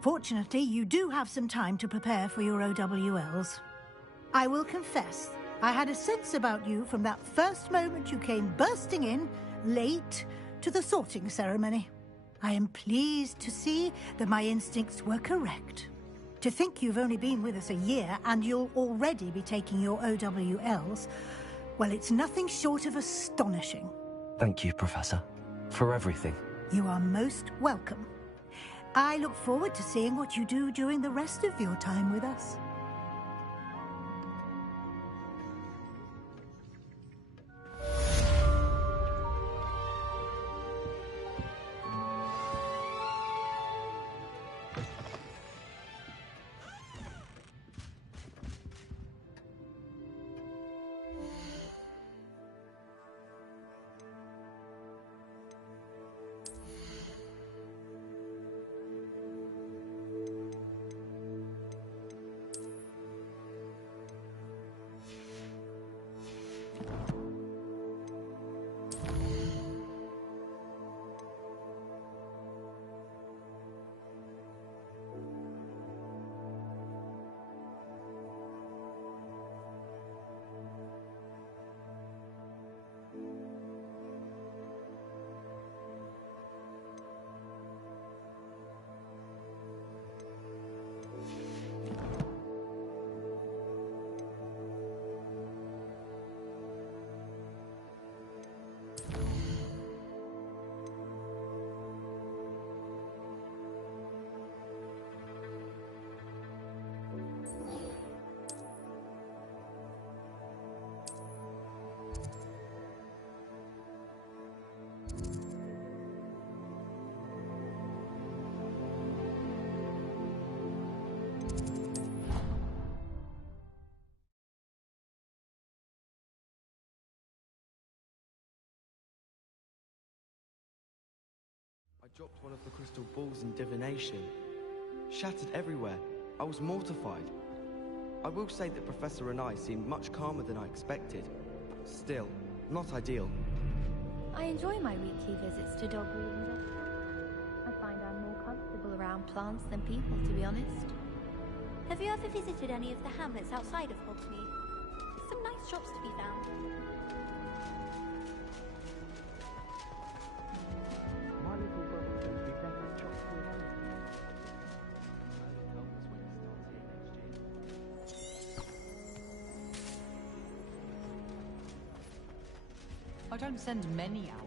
Fortunately, you do have some time to prepare for your OWLs. I will confess, I had a sense about you from that first moment you came bursting in, late, to the sorting ceremony. I am pleased to see that my instincts were correct. To think you've only been with us a year and you'll already be taking your OWLs, well, it's nothing short of astonishing. Thank you, Professor, for everything. You are most welcome. I look forward to seeing what you do during the rest of your time with us. I dropped one of the crystal balls in divination. Shattered everywhere. I was mortified. I will say that Professor and I seemed much calmer than I expected. Still, not ideal. I enjoy my weekly visits to Dog Reading. I find I'm more comfortable around plants than people, to be honest. Have you ever visited any of the hamlets outside of Hogsmeade? Some nice shops to be found. My little brother says we've never had shops to be found. I don't send many out.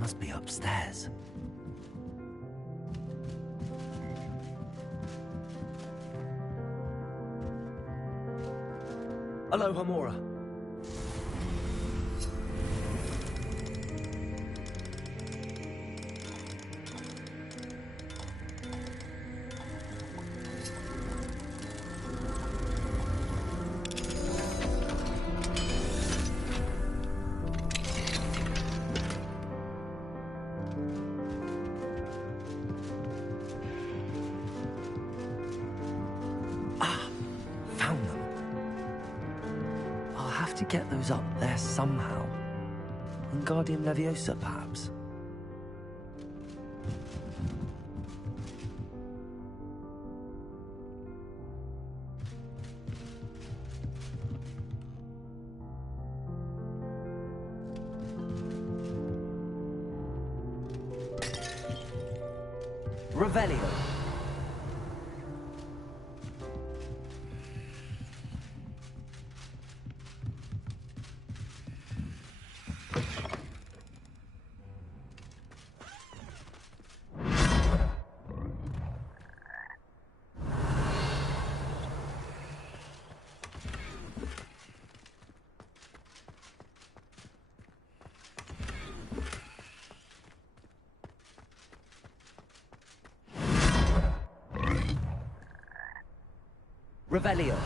Must be upstairs. Aloha Mora. To get those up there somehow. Wingardium Leviosa, perhaps? Revelio. Revelio.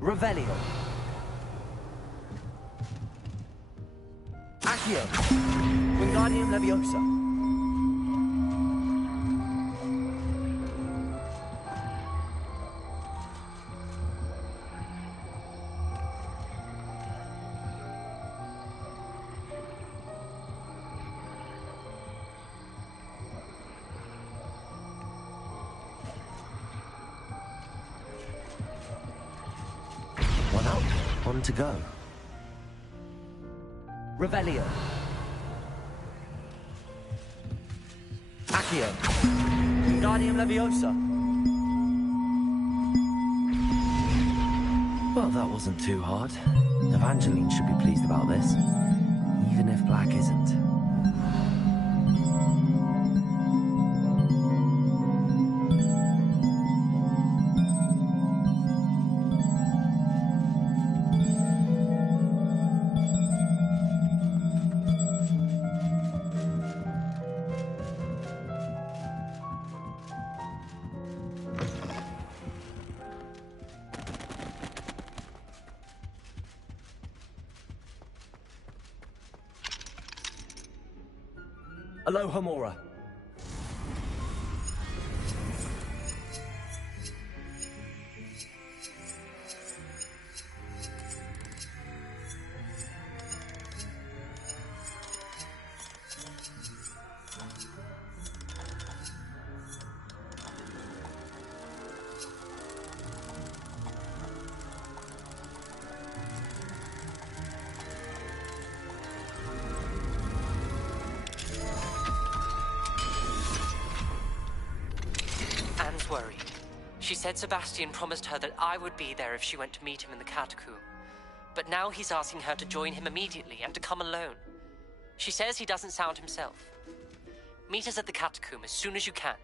Revelio. Accio. Wingardium Leviosa. One up, one to go. Revelio. Accio. Wingardium Leviosa. Well, that wasn't too hard. Evangeline should be pleased about this, even if Black isn't. Aloha Mora. Worried. She said Sebastian promised her that I would be there if she went to meet him in the catacomb. But now he's asking her to join him immediately and to come alone. She says he doesn't sound himself. Meet us at the catacomb as soon as you can.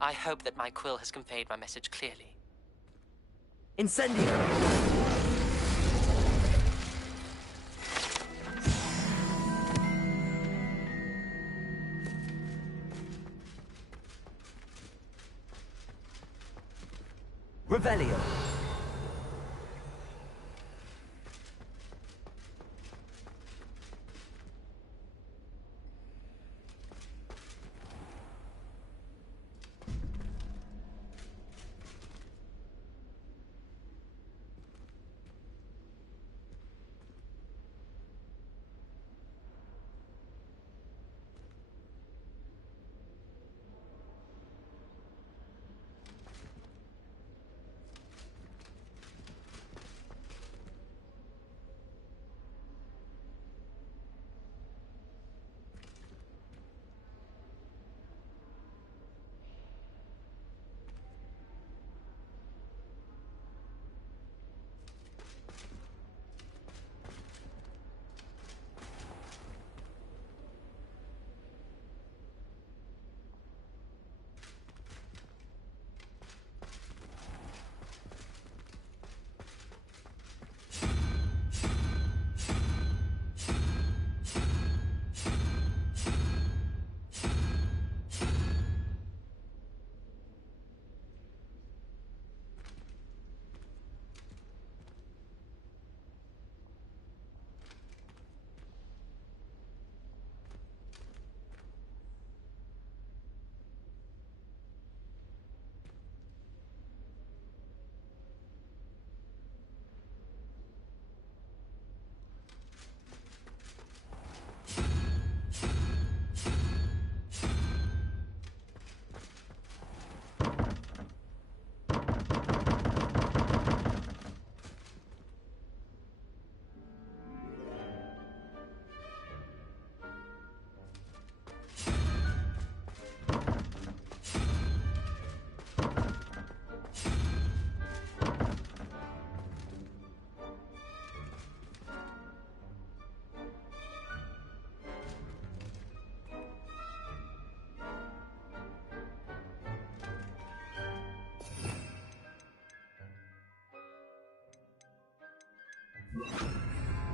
I hope that my quill has conveyed my message clearly. Incendio! Revelio.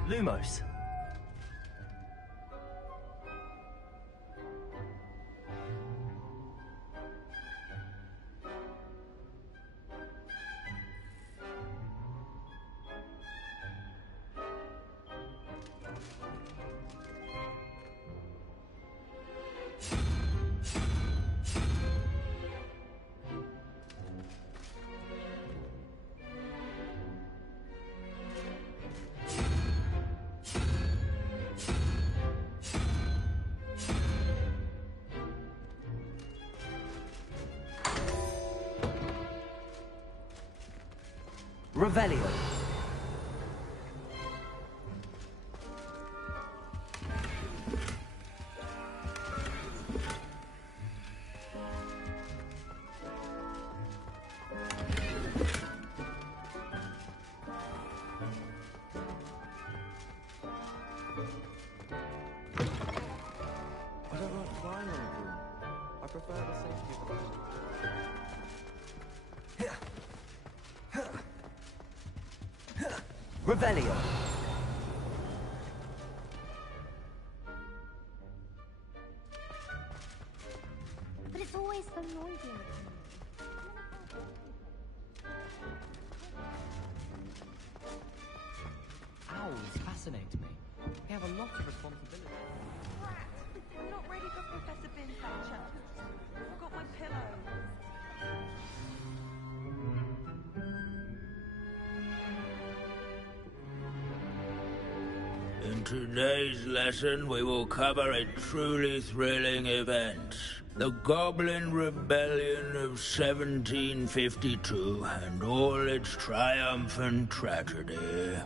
Lumos. Revelio. I don't like flying on a broom. I prefer the safety of the Revelio. But it's always so noisy. Owls fascinate me. They have a lot of responsibility. I'm not ready for Professor Bin's lecture. I forgot my pillow. In today's lesson, we will cover a truly thrilling event. The Goblin Rebellion of 1752 and all its triumphant tragedy.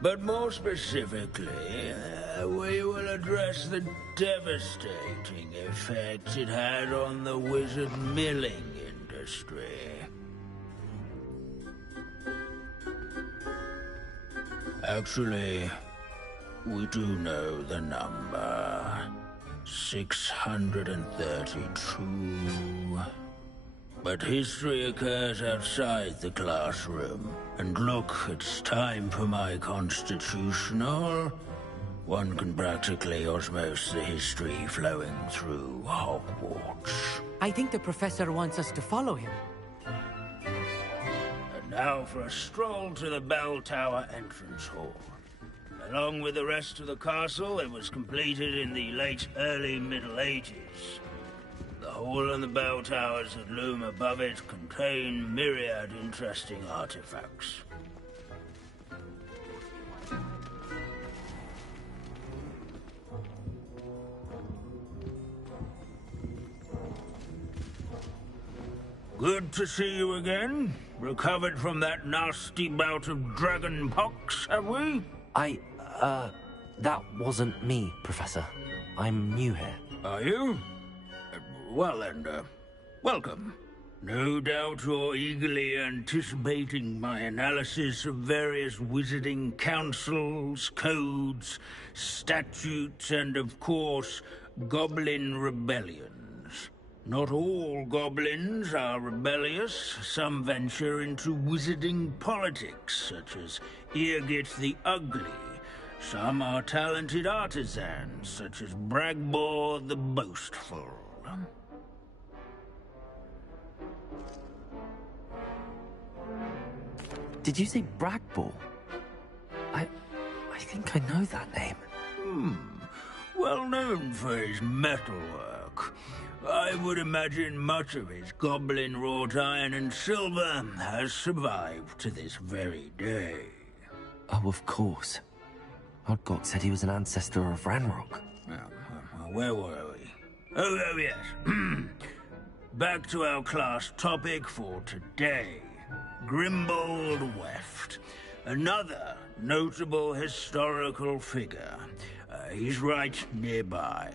But more specifically, we will address the devastating effects it had on the wizard milling industry. Actually, we do know the number. 632. But history occurs outside the classroom. And look, it's time for my constitutional. One can practically osmose the history flowing through Hogwarts. I think the professor wants us to follow him. And now for a stroll to the bell tower entrance hall. Along with the rest of the castle, it was completed in the late early Middle Ages. The hall and the bell towers that loom above it contain myriad interesting artifacts. Good to see you again. Recovered from that nasty bout of dragon pox, have we? That wasn't me, Professor. I'm new here. Are you? Well then, welcome. No doubt you're eagerly anticipating my analysis of various wizarding councils, codes, statutes, and of course, goblin rebellions. Not all goblins are rebellious. Some venture into wizarding politics, such as Eargit the Ugly. Some are talented artisans, such as Bragbor the Boastful. Did you say Bragbor? I think I know that name. Well known for his metalwork. I would imagine much of his goblin wrought iron and silver has survived to this very day. Oh, of course. Odgok said he was an ancestor of Ranrock. Where were we? Oh yes. Back to our class topic for today. Grimbold Weft. Another notable historical figure. He's right nearby.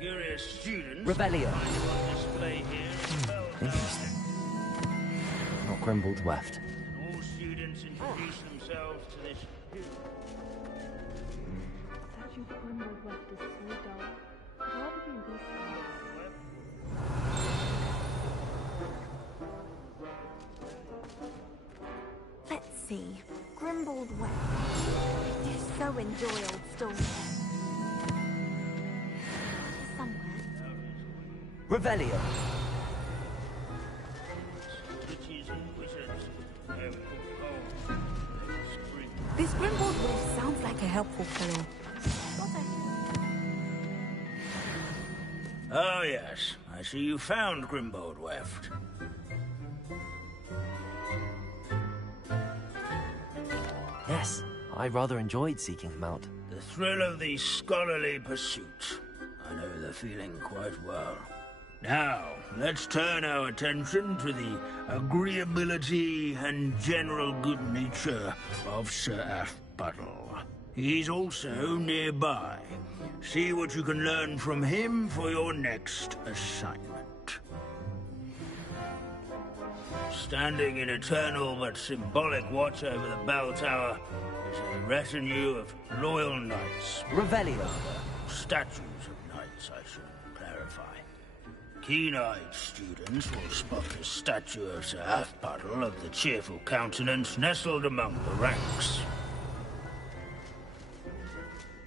Curious students... Revelio. On display here. Interesting. Not Grimbold Weft. All students introduce themselves to this... Statue of Grimbold Weft is so dull. I'd rather be in these slides. see. Grimble-West. I do so enjoy old stories. Somewhere. Revelio. This Grimble-West sounds like a helpful fellow. Oh, yes. I see you found Grimbold-Weft. Yes, I rather enjoyed seeking him out. The thrill of the scholarly pursuit. I know the feeling quite well. Now, let's turn our attention to the agreeability and general good nature of Sir Aphbuttle. He's also nearby. See what you can learn from him for your next assignment. Standing in eternal but symbolic watch over the bell tower is a retinue of loyal knights. Revelio. Statues of knights, I should clarify. Keen-eyed students will spot the statue of Sir Aphbuttle of the cheerful countenance nestled among the ranks.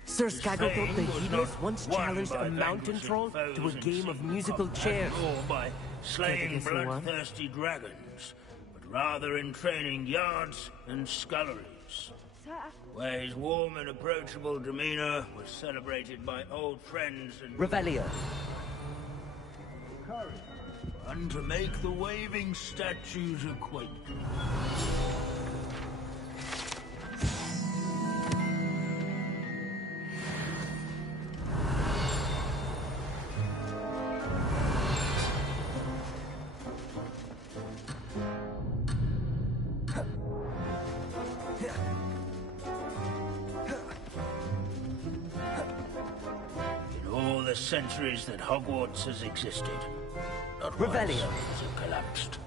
Sir Skagglethorpe the Heedless once challenged a mountain troll to a game of musical chairs. Or by slaying bloodthirsty dragons, but rather in training yards and sculleries, where his warm and approachable demeanor was celebrated by old friends and... Revelio. One to make the waving statue's acquaintance. Centuries that Hogwarts has existed. Not once has it collapsed.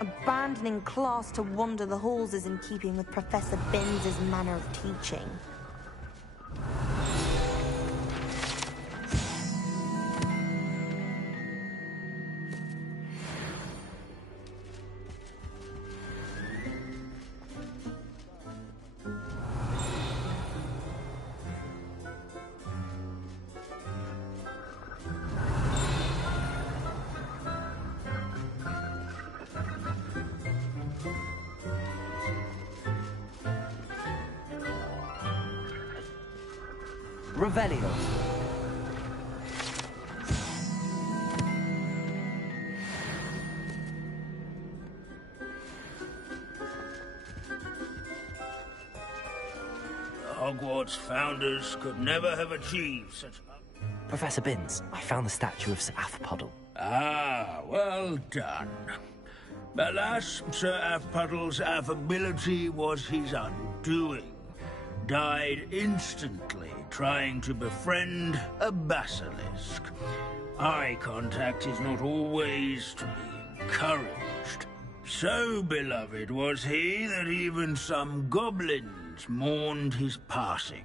Abandoning class to wander the halls is in keeping with Professor Binns' manner of teaching. Revelio. The Hogwarts founders could never have achieved such... Professor Binns, I found the statue of Sir Aphbuttle. Ah, well done. Alas, Sir Aphbuttle's affability was his undoing. Died instantly trying to befriend a basilisk. Eye contact is not always to be encouraged. So beloved was he that even some goblins mourned his passing.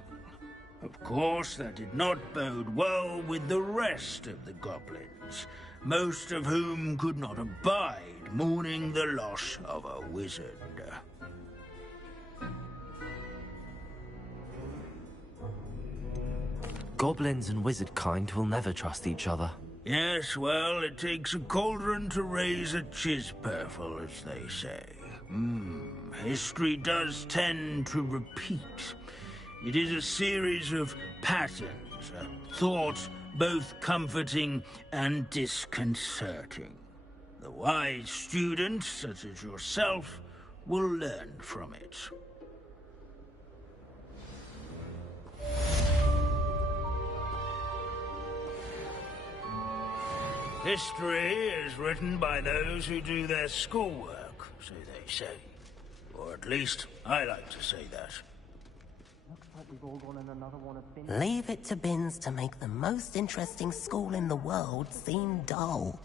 Of course, that did not bode well with the rest of the goblins, most of whom could not abide mourning the loss of a wizard. Goblins and wizard kind will never trust each other. Yes, well, it takes a cauldron to raise a chisperful, as they say. History does tend to repeat. It is a series of patterns, a thought both comforting and disconcerting. The wise student, such as yourself, will learn from it. History is written by those who do their schoolwork, so they say. Or at least, I like to say that. Leave it to Binns to make the most interesting school in the world seem dull.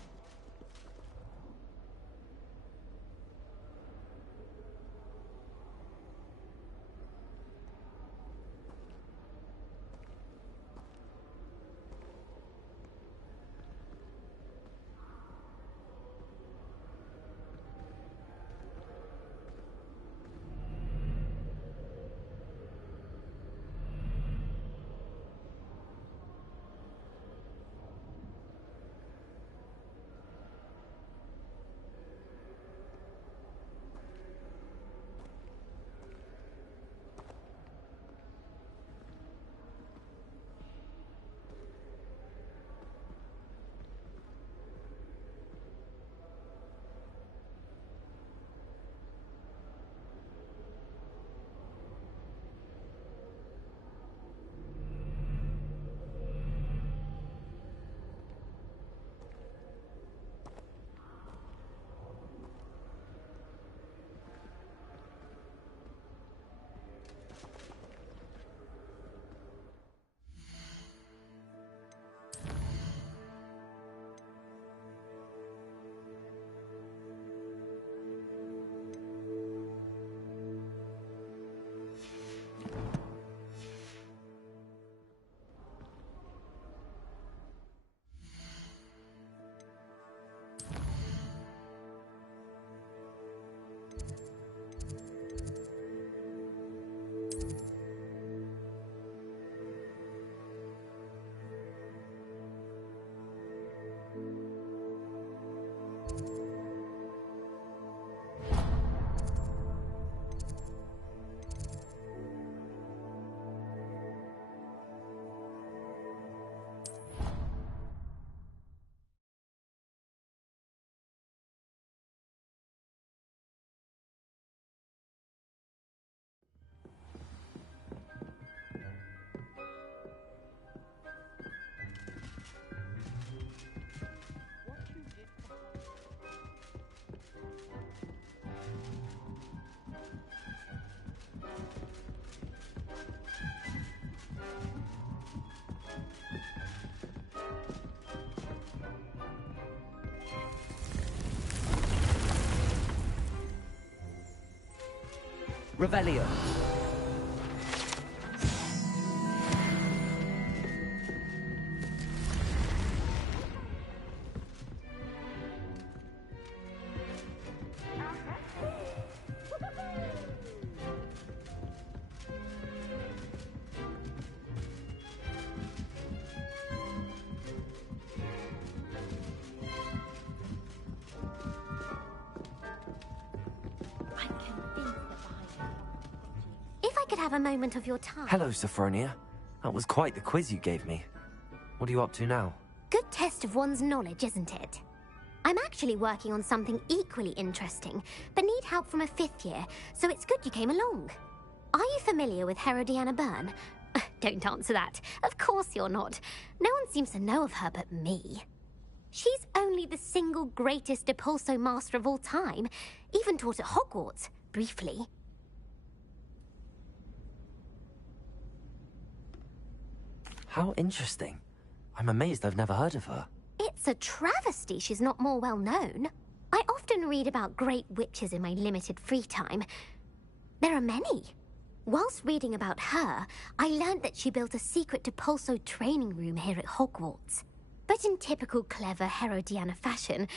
Revelio. If I could have a moment of your time. Hello, Sophronia. That was quite the quiz you gave me. What are you up to now? Good test of one's knowledge, isn't it? I'm actually working on something equally interesting, but need help from a 5th year, so it's good you came along. Are you familiar with Herodiana Byrne? Don't answer that. Of course you're not. No one seems to know of her but me. She's only the single greatest Depulso master of all time, even taught at Hogwarts, briefly. How interesting. I'm amazed I've never heard of her. It's a travesty she's not more well known. I often read about great witches in my limited free time. There are many. Whilst reading about her, I learned that she built a secret Depulso training room here at Hogwarts. But in typical clever Herodiana fashion,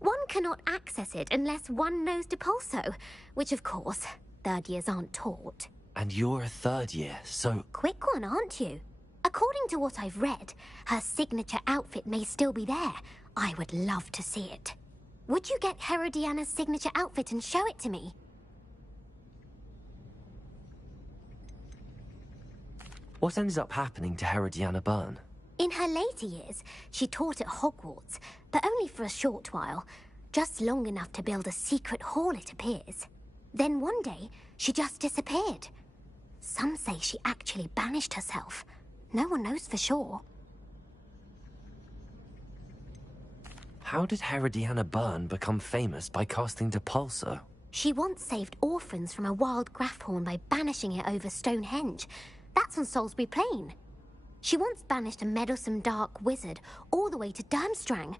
one cannot access it unless one knows Depulso, which of course, 3rd years aren't taught. And you're a 3rd year, so... Quick one, aren't you? According to what I've read, her signature outfit may still be there. I would love to see it. Would you get Herodiana's signature outfit and show it to me? What ended up happening to Herodiana Byrne? In her later years, she taught at Hogwarts, but only for a short while. Just long enough to build a secret hall, it appears. Then one day, she just disappeared. Some say she actually banished herself. No one knows for sure. How did Herodiana Byrne become famous by casting Depulso? She once saved orphans from a wild Grafhorn by banishing it over Stonehenge. That's on Salisbury Plain. She once banished a meddlesome dark wizard all the way to Durmstrang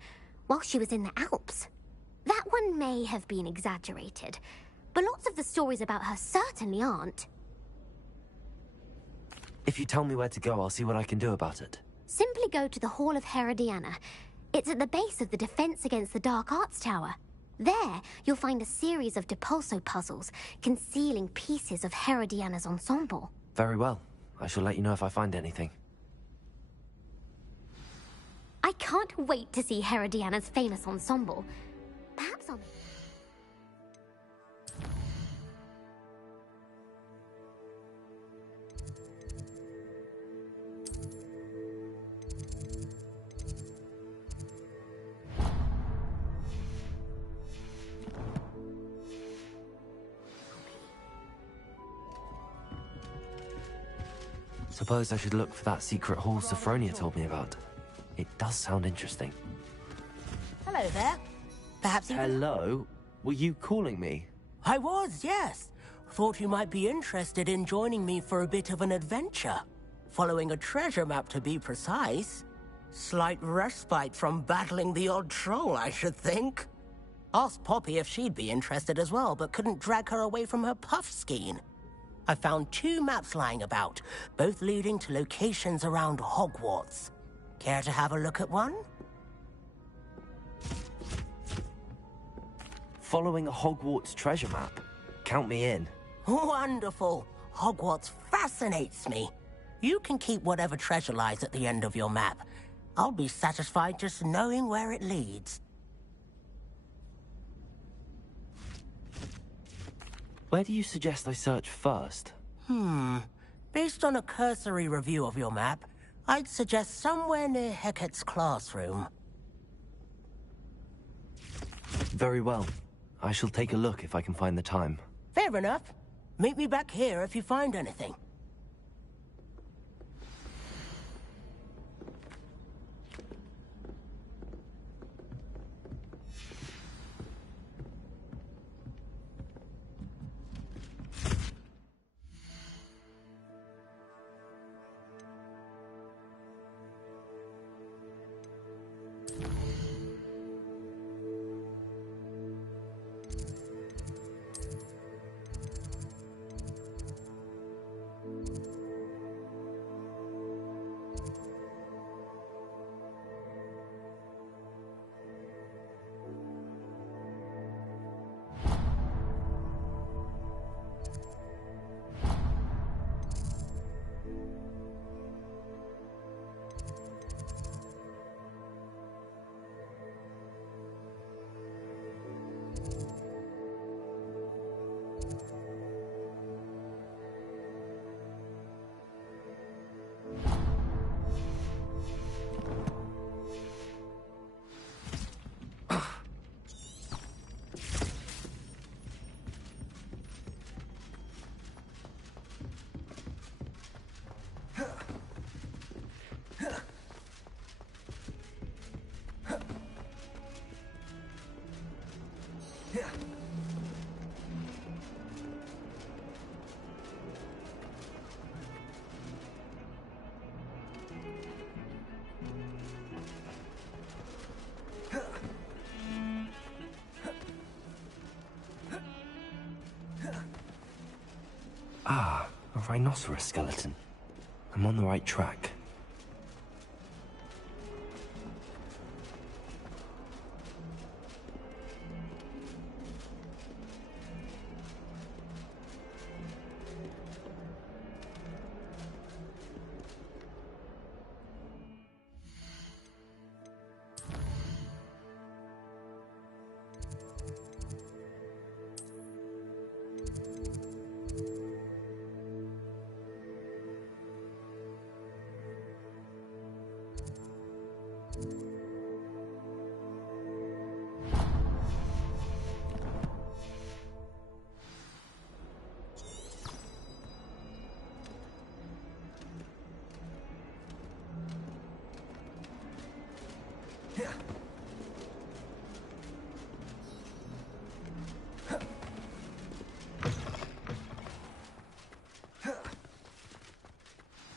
while she was in the Alps. That one may have been exaggerated, but lots of the stories about her certainly aren't. If you tell me where to go, I'll see what I can do about it. Simply go to the Hall of Herodiana. It's at the base of the Defense Against the Dark Arts Tower. There, you'll find a series of Depulso puzzles concealing pieces of Herodiana's ensemble. Very well. I shall let you know if I find anything. I can't wait to see Herodiana's famous ensemble. Perhaps I'll... Suppose I should look for that secret hall Sophronia told me about. It does sound interesting. Hello there. Perhaps you... Hello? Were you calling me? I was, yes. Thought you might be interested in joining me for a bit of an adventure. Following a treasure map, to be precise. Slight respite from battling the odd troll, I should think. Asked Poppy if she'd be interested as well, but couldn't drag her away from her puffskein. I found 2 maps lying about, both leading to locations around Hogwarts. Care to have a look at one? Following a Hogwarts treasure map? Count me in. Wonderful. Hogwarts fascinates me. You can keep whatever treasure lies at the end of your map. I'll be satisfied just knowing where it leads. Where do you suggest I search first? Based on a cursory review of your map, I'd suggest somewhere near Hecate's classroom. Very well. I shall take a look if I can find the time. Fair enough. Meet me back here if you find anything. Ah, a rhinoceros skeleton. I'm on the right track.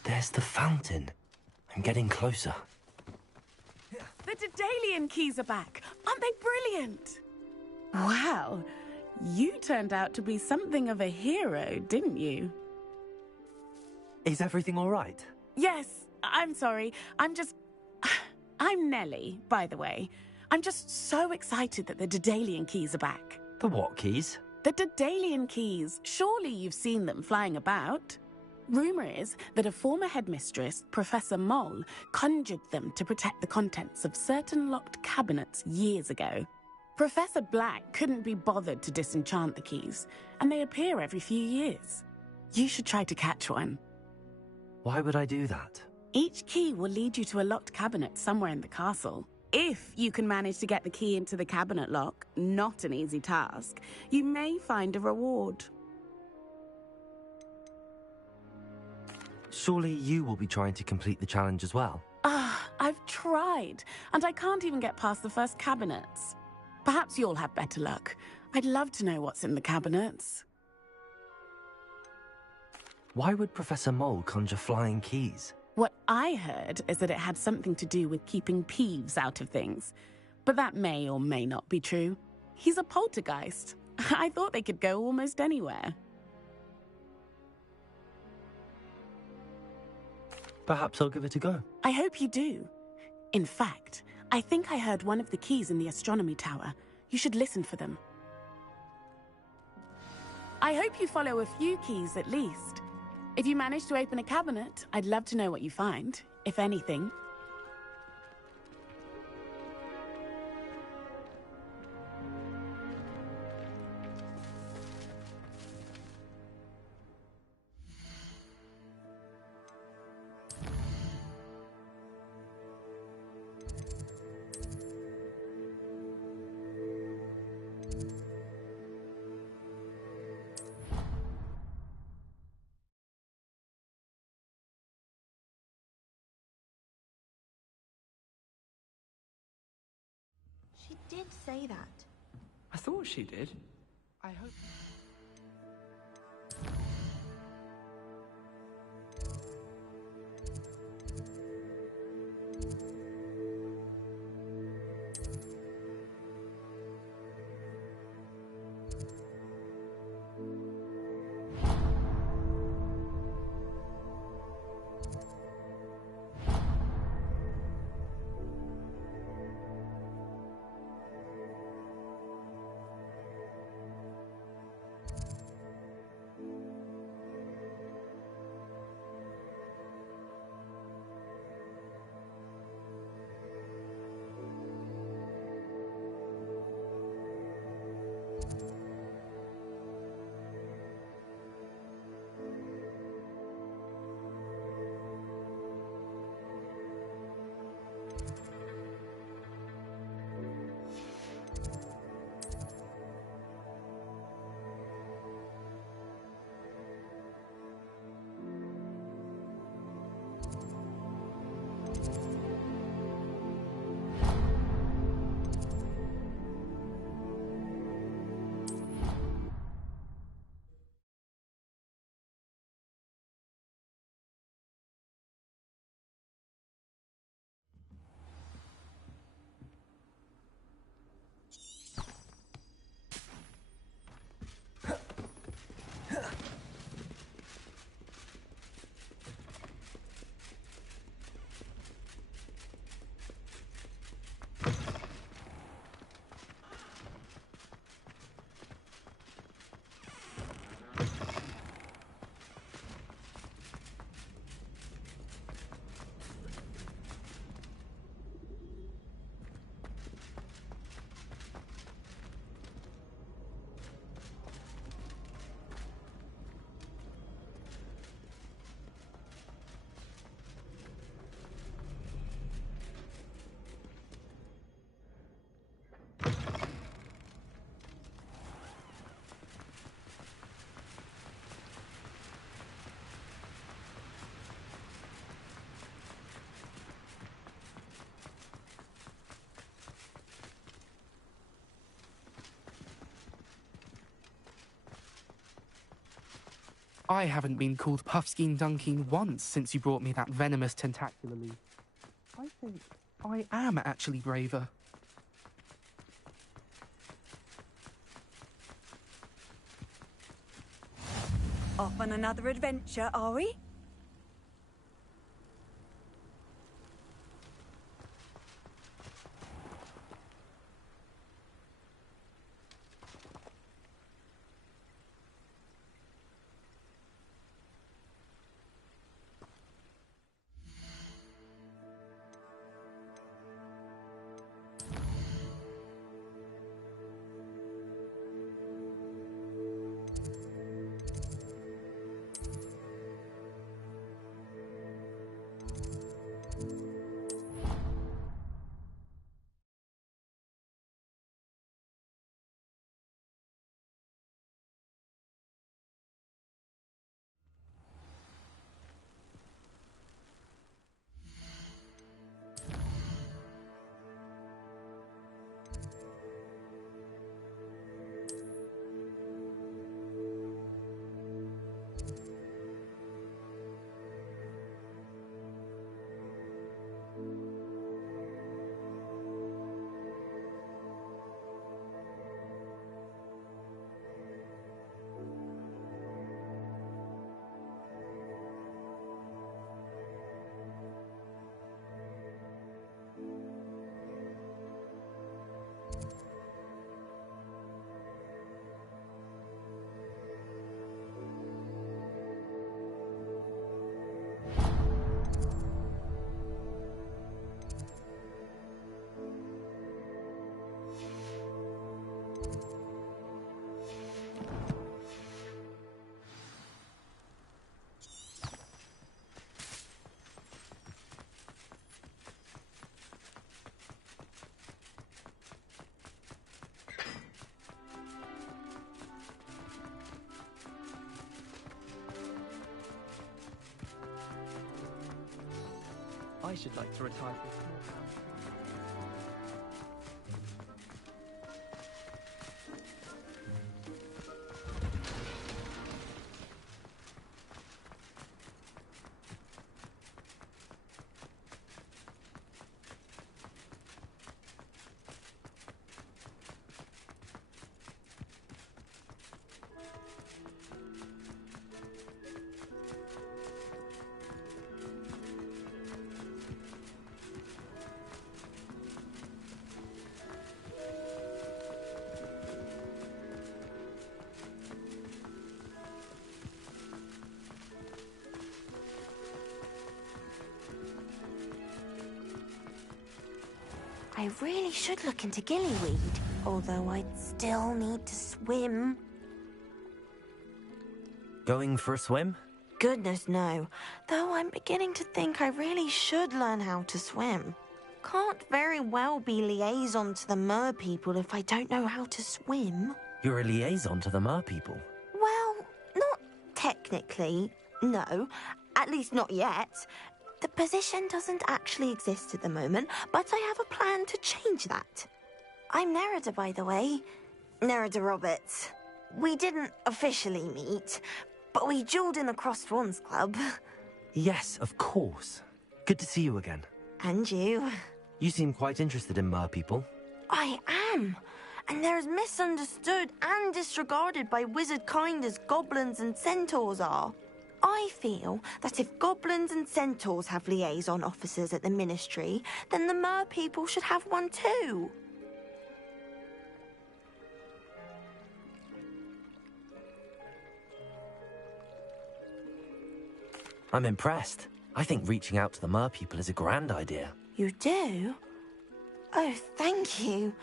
There's the fountain. I'm getting closer. The Daedalian keys are back. Aren't they brilliant? Wow. You turned out to be something of a hero, didn't you? Is everything all right? Yes, I'm sorry. I'm Nellie, by the way. I'm just so excited that the Daedalian keys are back. The what keys? The Daedalian keys. Surely you've seen them flying about. Rumour is that a former headmistress, Professor Mole, conjured them to protect the contents of certain locked cabinets years ago. Professor Black couldn't be bothered to disenchant the keys, and they appear every few years. You should try to catch one. Why would I do that? Each key will lead you to a locked cabinet somewhere in the castle. If you can manage to get the key into the cabinet lock, not an easy task, you may find a reward. Surely you will be trying to complete the challenge as well? I've tried, and I can't even get past the first cabinets. Perhaps you'll have better luck. I'd love to know what's in the cabinets. Why would Professor Mole conjure flying keys? What I heard is that it had something to do with keeping Peeves out of things. But that may or may not be true. He's a poltergeist. I thought they could go almost anywhere. Perhaps I'll give it a go. I hope you do. In fact, I think I heard one of the keys in the astronomy tower. You should listen for them. I hope you follow a few keys at least. If you manage to open a cabinet, I'd love to know what you find, if anything. She did say that. I thought she did. I hope... I haven't been called Puffskein Dunkeen once since you brought me that venomous tentacular leaf. I think I am actually braver. Off on another adventure, are we? I should like to retire from small town. I really should look into gillyweed, although I'd still need to swim. Going for a swim? Goodness, no. Though I'm beginning to think I really should learn how to swim. Can't very well be liaison to the mer people if I don't know how to swim. You're a liaison to the mer people. Well, not technically, no. At least not yet. The position doesn't actually exist at the moment, but I have a plan to change that. I'm Nerida, by the way. Nerida Roberts. We didn't officially meet, but we duelled in the Crossed Swans Club. Yes, of course. Good to see you again. And you. You seem quite interested in mer people. I am. And they're as misunderstood and disregarded by wizard kind as goblins and centaurs are. I feel that if goblins and centaurs have liaison officers at the Ministry, then the mer people should have one too. I'm impressed. I think reaching out to the mer people is a grand idea. You do? Oh, thank you.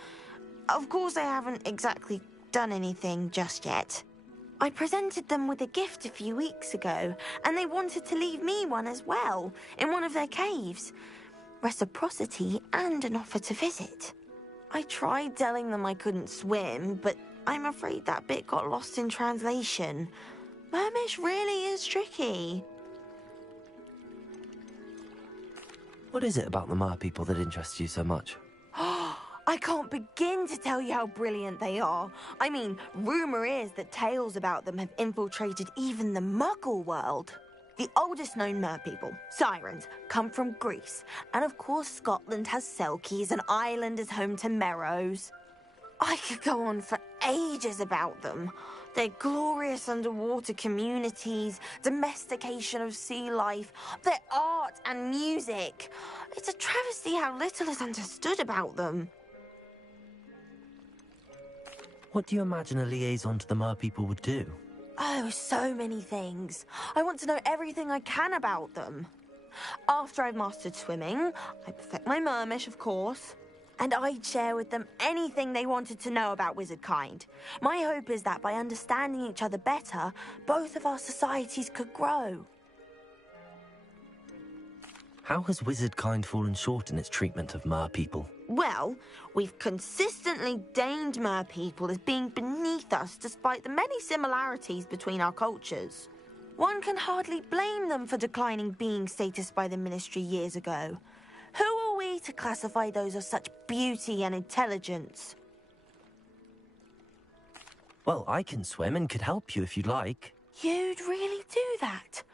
Of course I haven't exactly done anything just yet. I presented them with a gift a few weeks ago, and they wanted to leave me one as well, in one of their caves. Reciprocity and an offer to visit. I tried telling them I couldn't swim, but I'm afraid that bit got lost in translation. Mermish really is tricky. What is it about the mer people that interests you so much? I I can't begin to tell you how brilliant they are. I mean, rumour is that tales about them have infiltrated even the Muggle world. The oldest known merpeople, sirens, come from Greece. And of course Scotland has Selkies and Ireland is home to Merrows. I could go on for ages about them. Their glorious underwater communities, domestication of sea life, their art and music. It's a travesty how little is understood about them. What do you imagine a liaison to the merpeople would do? Oh, so many things. I want to know everything I can about them. After I've mastered swimming, I perfect my mermish, of course. And I'd share with them anything they wanted to know about wizard kind. My hope is that by understanding each other better, both of our societies could grow. How has wizard kind fallen short in its treatment of merpeople? Well, we've consistently deemed merpeople as being beneath us despite the many similarities between our cultures. One can hardly blame them for declining being status by the Ministry years ago. Who are we to classify those of such beauty and intelligence? Well, I can swim and could help you if you'd like. You'd really do that?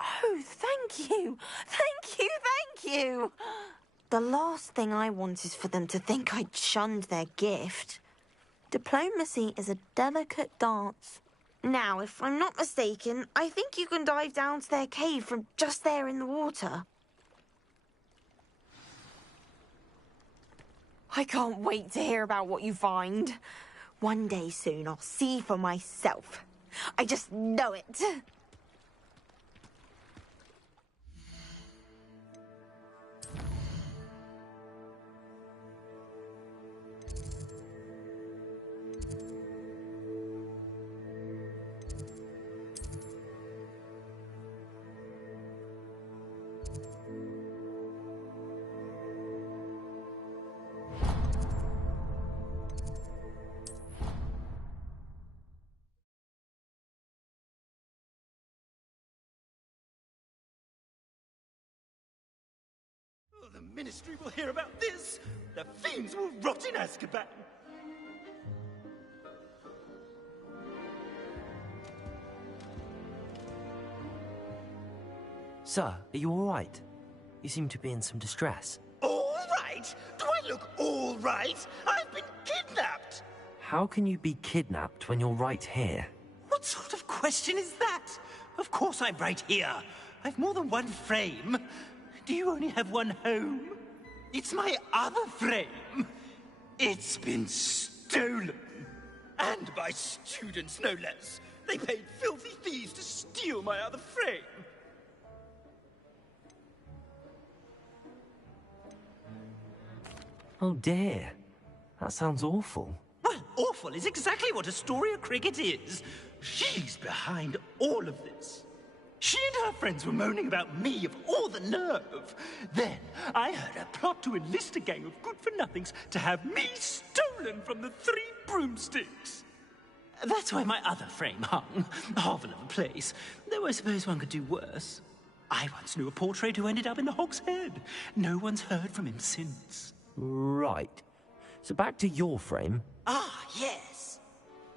Oh, thank you! Thank you, thank you! The last thing I want is for them to think I'd shunned their gift. Diplomacy is a delicate dance. Now, if I'm not mistaken, I think you can dive down to their cave from just there in the water. I can't wait to hear about what you find. One day soon I'll see for myself. I just know it. The Ministry will hear about this. The fiends will rot in Azkaban. Sir, are you all right? You seem to be in some distress. All right? Do I look all right? I've been kidnapped. How can you be kidnapped when you're right here? What sort of question is that? Of course I'm right here. I've more than one frame. Do you only have one home? It's my other frame. It's been stolen. And by students, no less. They paid filthy thieves to steal my other frame. Oh dear. That sounds awful. Well, awful is exactly what Astoria Cricket is. She's behind all of this. She and her friends were moaning about me of all the nerve. Then I heard a plot to enlist a gang of good-for-nothings to have me stolen from the 3 broomsticks. That's why my other frame hung. Hovel of a place. Though I suppose one could do worse. I once knew a portrait who ended up in the Hog's Head. No one's heard from him since. Right. So back to your frame. Ah, yes.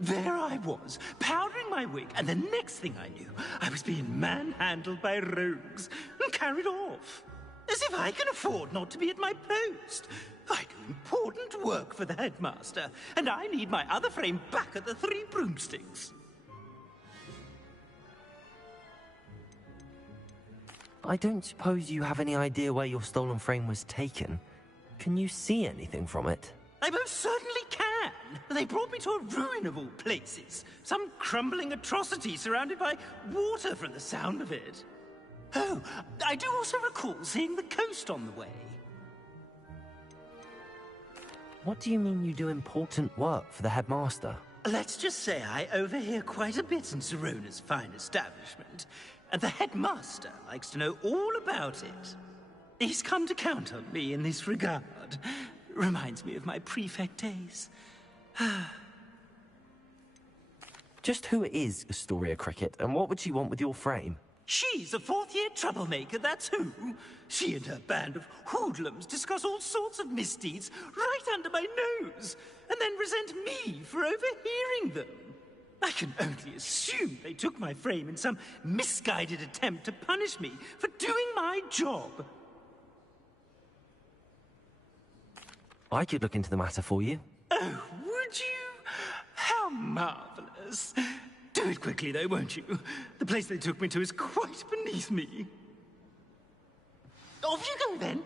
There I was, powdering my wig, and the next thing I knew, I was being manhandled by rogues and carried off. As if I can afford not to be at my post. I do important work for the headmaster, and I need my other frame back at the 3 broomsticks. I don't suppose you have any idea where your stolen frame was taken. Can you see anything from it? I most certainly can. They brought me to a ruin of all places. Some crumbling atrocity surrounded by water from the sound of it. Oh, I do also recall seeing the coast on the way. What do you mean you do important work for the headmaster? Let's just say I overhear quite a bit in Sirona's fine establishment, and the headmaster likes to know all about it. He's come to count on me in this regard. Reminds me of my prefect days. Just who is Astoria Cricket, and what would she want with your frame? She's a fourth-year troublemaker, that's who. She and her band of hoodlums discuss all sorts of misdeeds right under my nose, and then resent me for overhearing them. I can only assume they took my frame in some misguided attempt to punish me for doing my job. I could look into the matter for you. Oh, would you? How marvelous. Do it quickly, though, won't you? The place they took me to is quite beneath me. Off you go, then.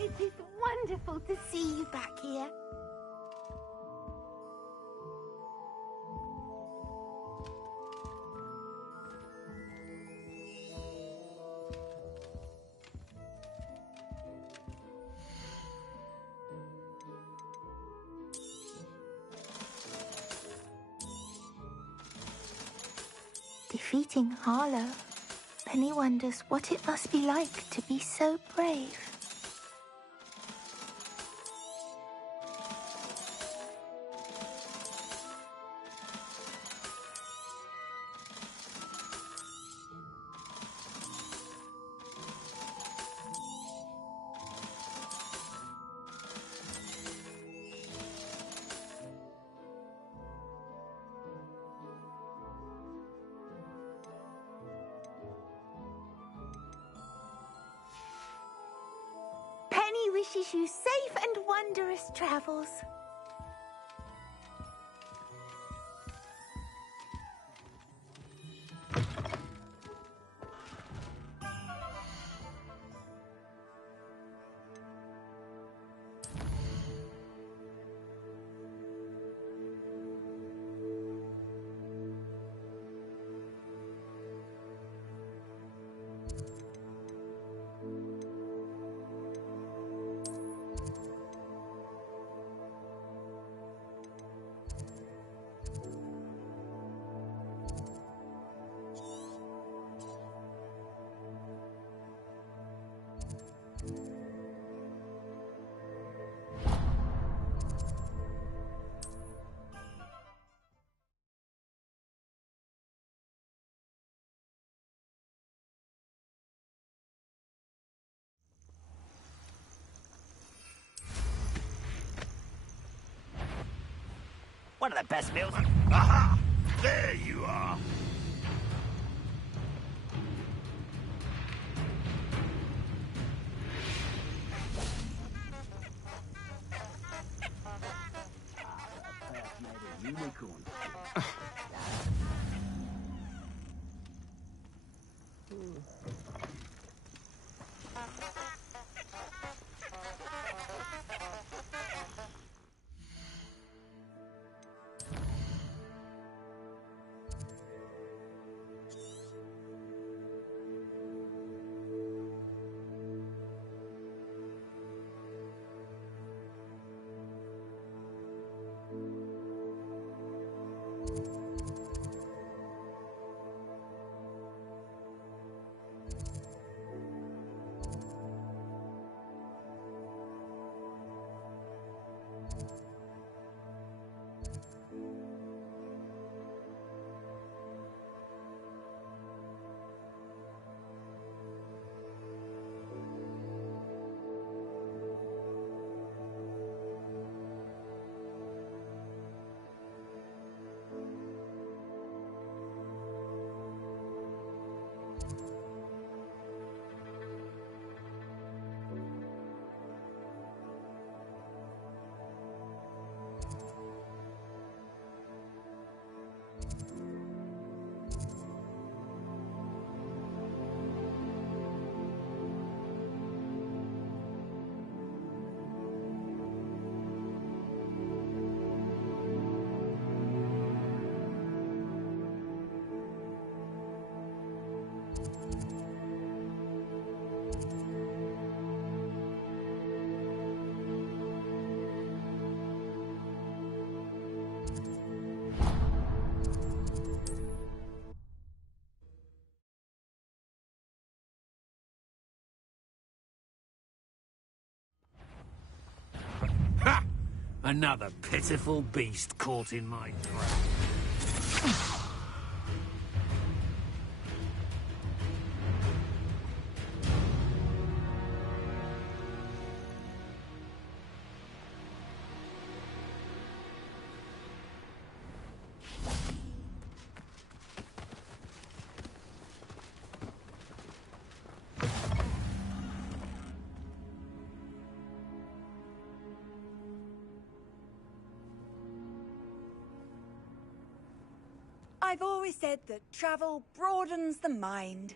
It is wonderful to see you back here. Defeating Harlow, Penny wonders what it must be like to be so brave. Penny wishes you safe and wondrous travels. One of the best meals. Aha! There you are. Unicorn. Another pitiful beast caught in my trap. I've always said that travel broadens the mind.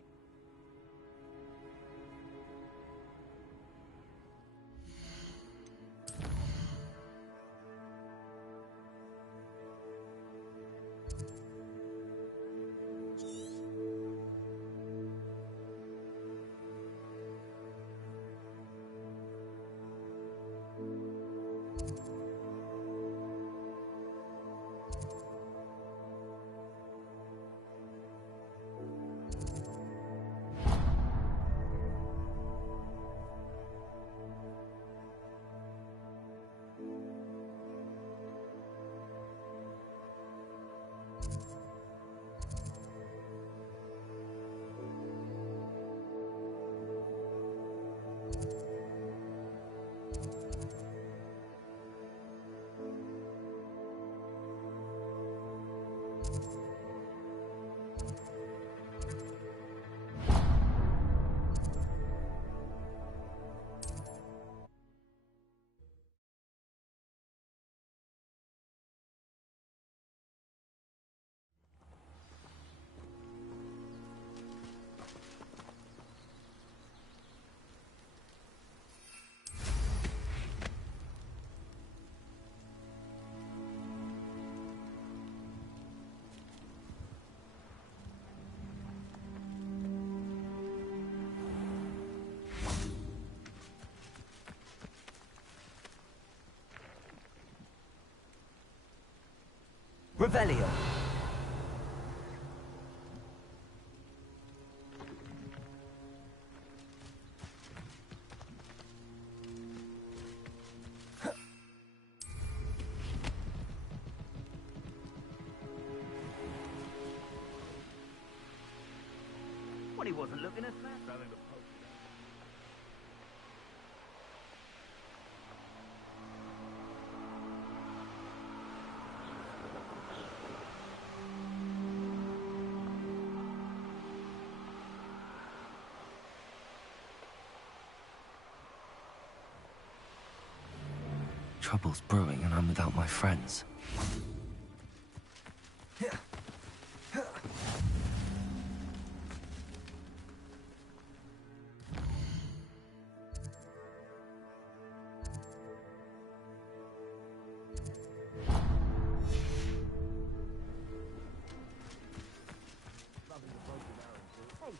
Revelio. Well, he wasn't looking at that. Trouble's brewing and I'm without my friends. Hey,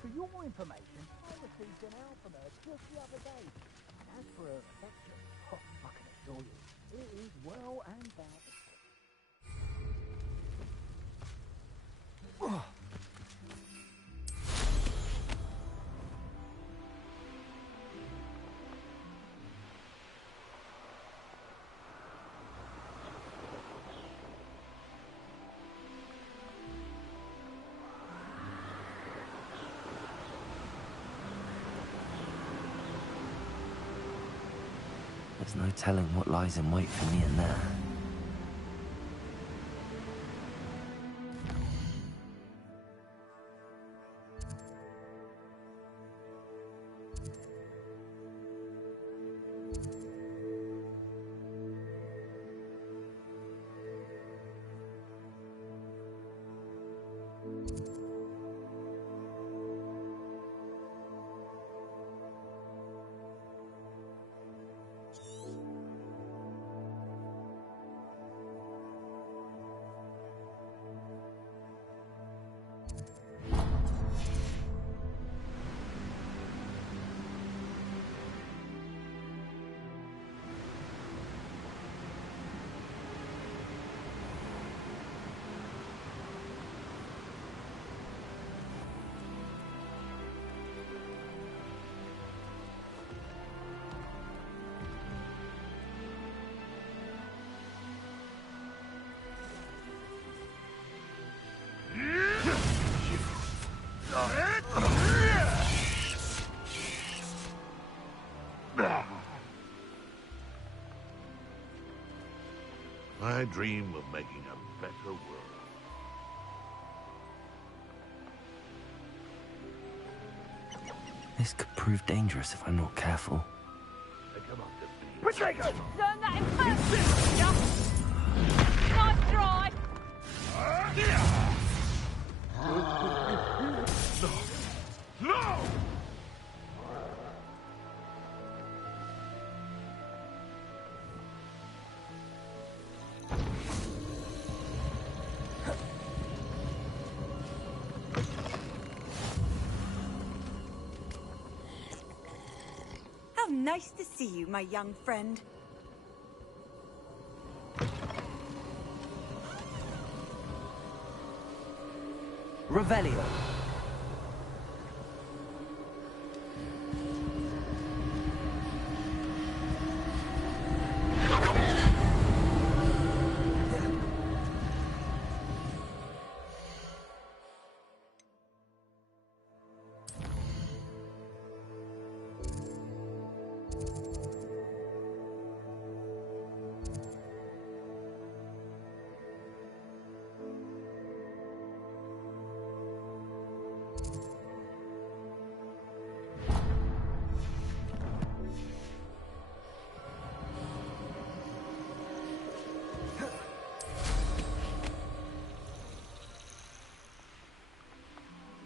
for your information, I received an mail from her just the other day. As for her affection, I can assure you, it is well and bad. There's no telling what lies in wait for me in there. I dream of making a better world. This could prove dangerous if I'm not careful. Potato! Turn that in first! Nice try! No! How nice to see you, my young friend. Revelio.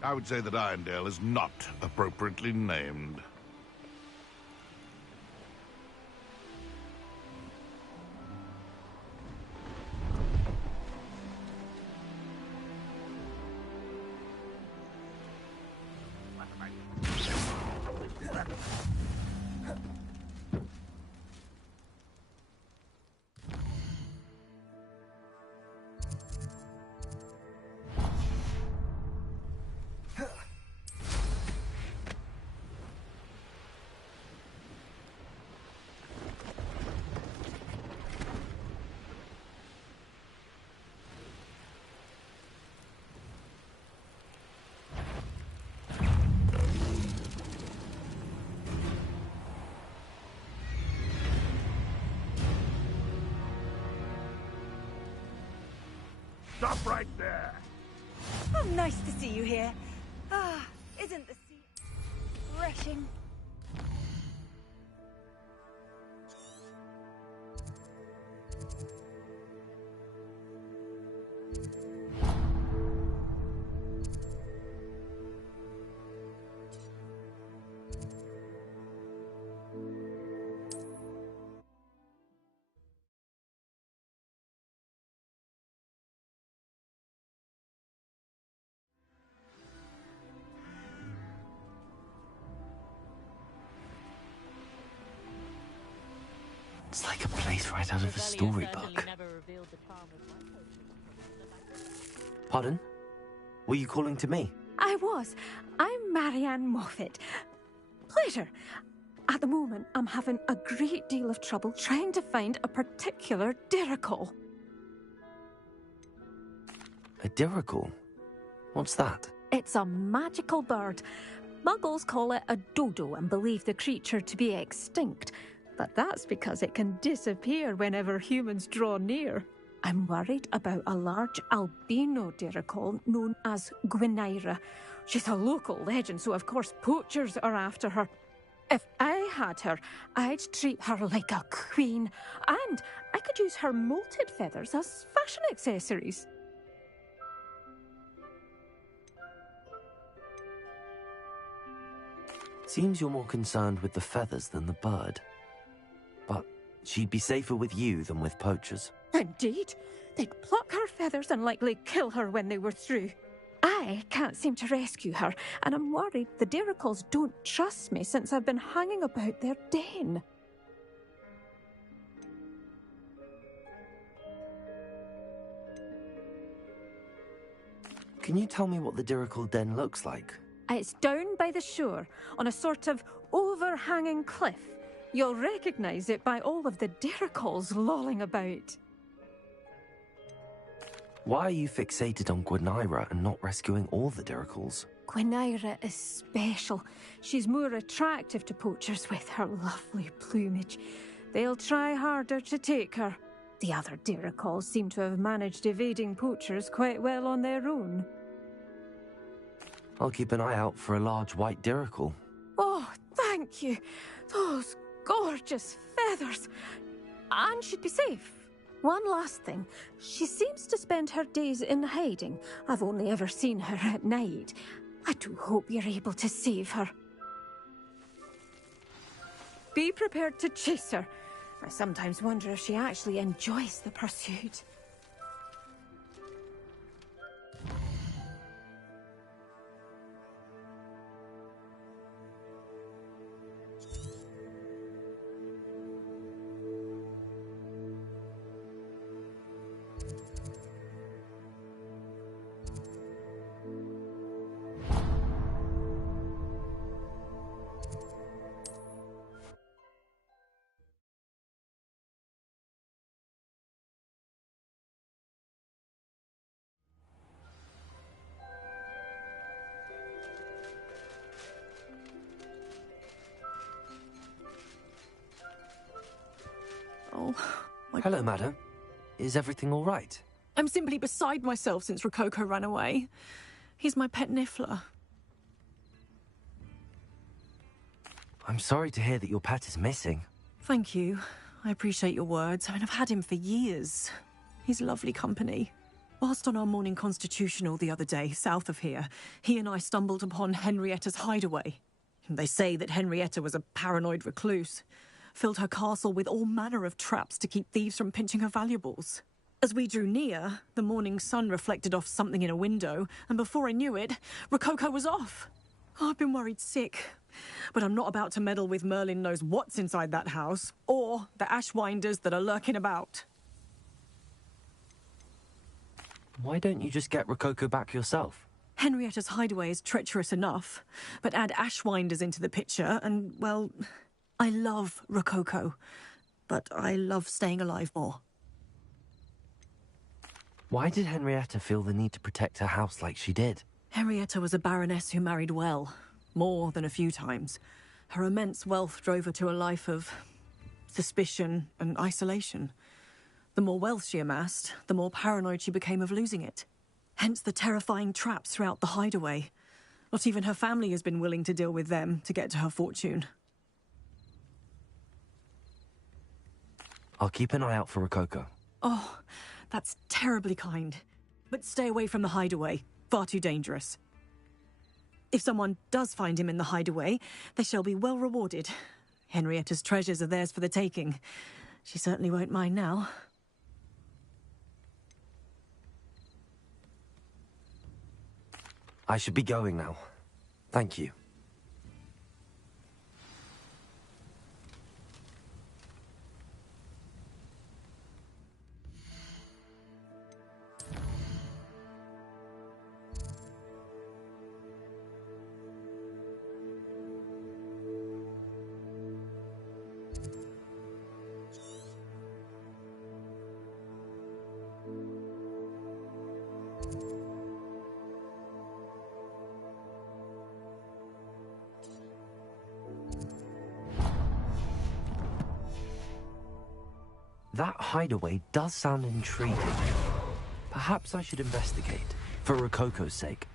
I would say that Irondale is not appropriately named. Stop right there! How nice to see you here. Ah, isn't the sea refreshing? It's like a place right out of a storybook. Pardon? Were you calling to me? I was. I'm Marianne Moffat. Pleasure. At the moment, I'm having a great deal of trouble trying to find a particular dirical. A dirical? What's that? It's a magical bird. Muggles call it a dodo and believe the creature to be extinct. But that's because it can disappear whenever humans draw near. I'm worried about a large albino dirical known as Gwynaira. She's a local legend, so of course poachers are after her. If I had her, I'd treat her like a queen. And I could use her molted feathers as fashion accessories. Seems you're more concerned with the feathers than the bird. But she'd be safer with you than with poachers. Indeed. They'd pluck her feathers and likely kill her when they were through. I can't seem to rescue her, and I'm worried the diricals don't trust me since I've been hanging about their den. Can you tell me what the dirical den looks like? It's down by the shore, on a sort of overhanging cliff. You'll recognise it by all of the diricals lolling about. Why are you fixated on Gwynaira and not rescuing all the Diracles? Gwynaira is special. She's more attractive to poachers with her lovely plumage. They'll try harder to take her. The other Diracles seem to have managed evading poachers quite well on their own. I'll keep an eye out for a large white Diracle. Oh, thank you. Those gorgeous feathers. And she'd be safe. One last thing. She seems to spend her days in hiding. I've only ever seen her at night. I do hope you're able to save her. Be prepared to chase her. I sometimes wonder if she actually enjoys the pursuit. Hello, madam. Is everything all right? I'm simply beside myself since Rococo ran away. He's my pet Niffler. I'm sorry to hear that your pet is missing. Thank you. I appreciate your words. I mean, I've had him for years. He's lovely company. Whilst on our morning constitutional the other day, south of here, he and I stumbled upon Henrietta's hideaway. They say that Henrietta was a paranoid recluse. Filled her castle with all manner of traps to keep thieves from pinching her valuables. As we drew near, the morning sun reflected off something in a window, and before I knew it, Rococo was off. Oh, I've been worried sick. But I'm not about to meddle with Merlin knows what's inside that house, or the Ashwinders that are lurking about. Why don't you just get Rococo back yourself? Henrietta's hideaway is treacherous enough, but add Ashwinders into the picture, and, well, I love Rococo, but I love staying alive more. Why did Henrietta feel the need to protect her house like she did? Henrietta was a baroness who married well, more than a few times. Her immense wealth drove her to a life of suspicion and isolation. The more wealth she amassed, the more paranoid she became of losing it. Hence the terrifying traps throughout the hideaway. Not even her family has been willing to deal with them to get to her fortune. I'll keep an eye out for Rococo. Oh, that's terribly kind. But stay away from the hideaway. Far too dangerous. If someone does find him in the hideaway, they shall be well rewarded. Henrietta's treasures are theirs for the taking. She certainly won't mind now. I should be going now. Thank you. That hideaway does sound intriguing. Perhaps I should investigate, for Rococo's sake.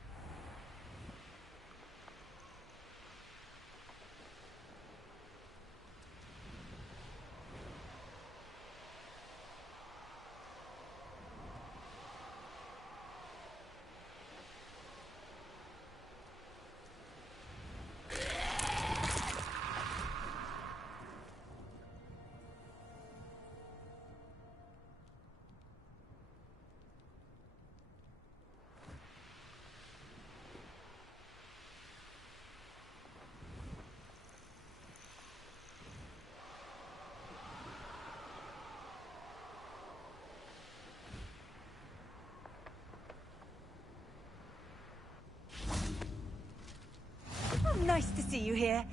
Nice to see you here.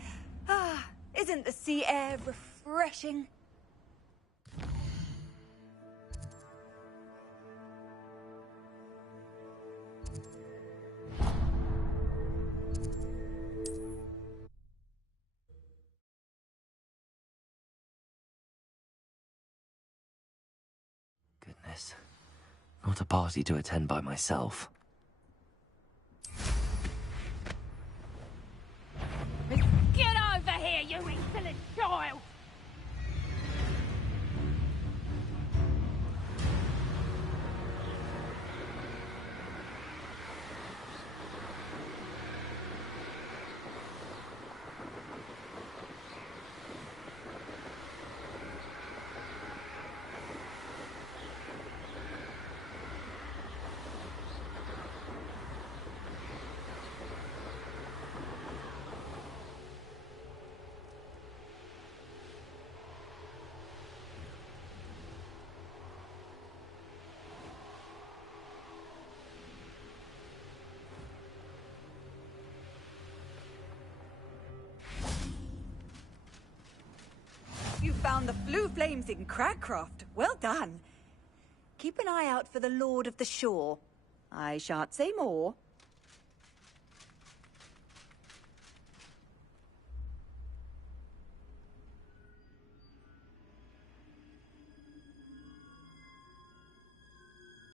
Ah, isn't the sea air refreshing? this. Not a party to attend by myself. Get over here, you insolent child! You found the flue flames in Cragcroft. Well done. Keep an eye out for the Lord of the Shore. I shan't say more,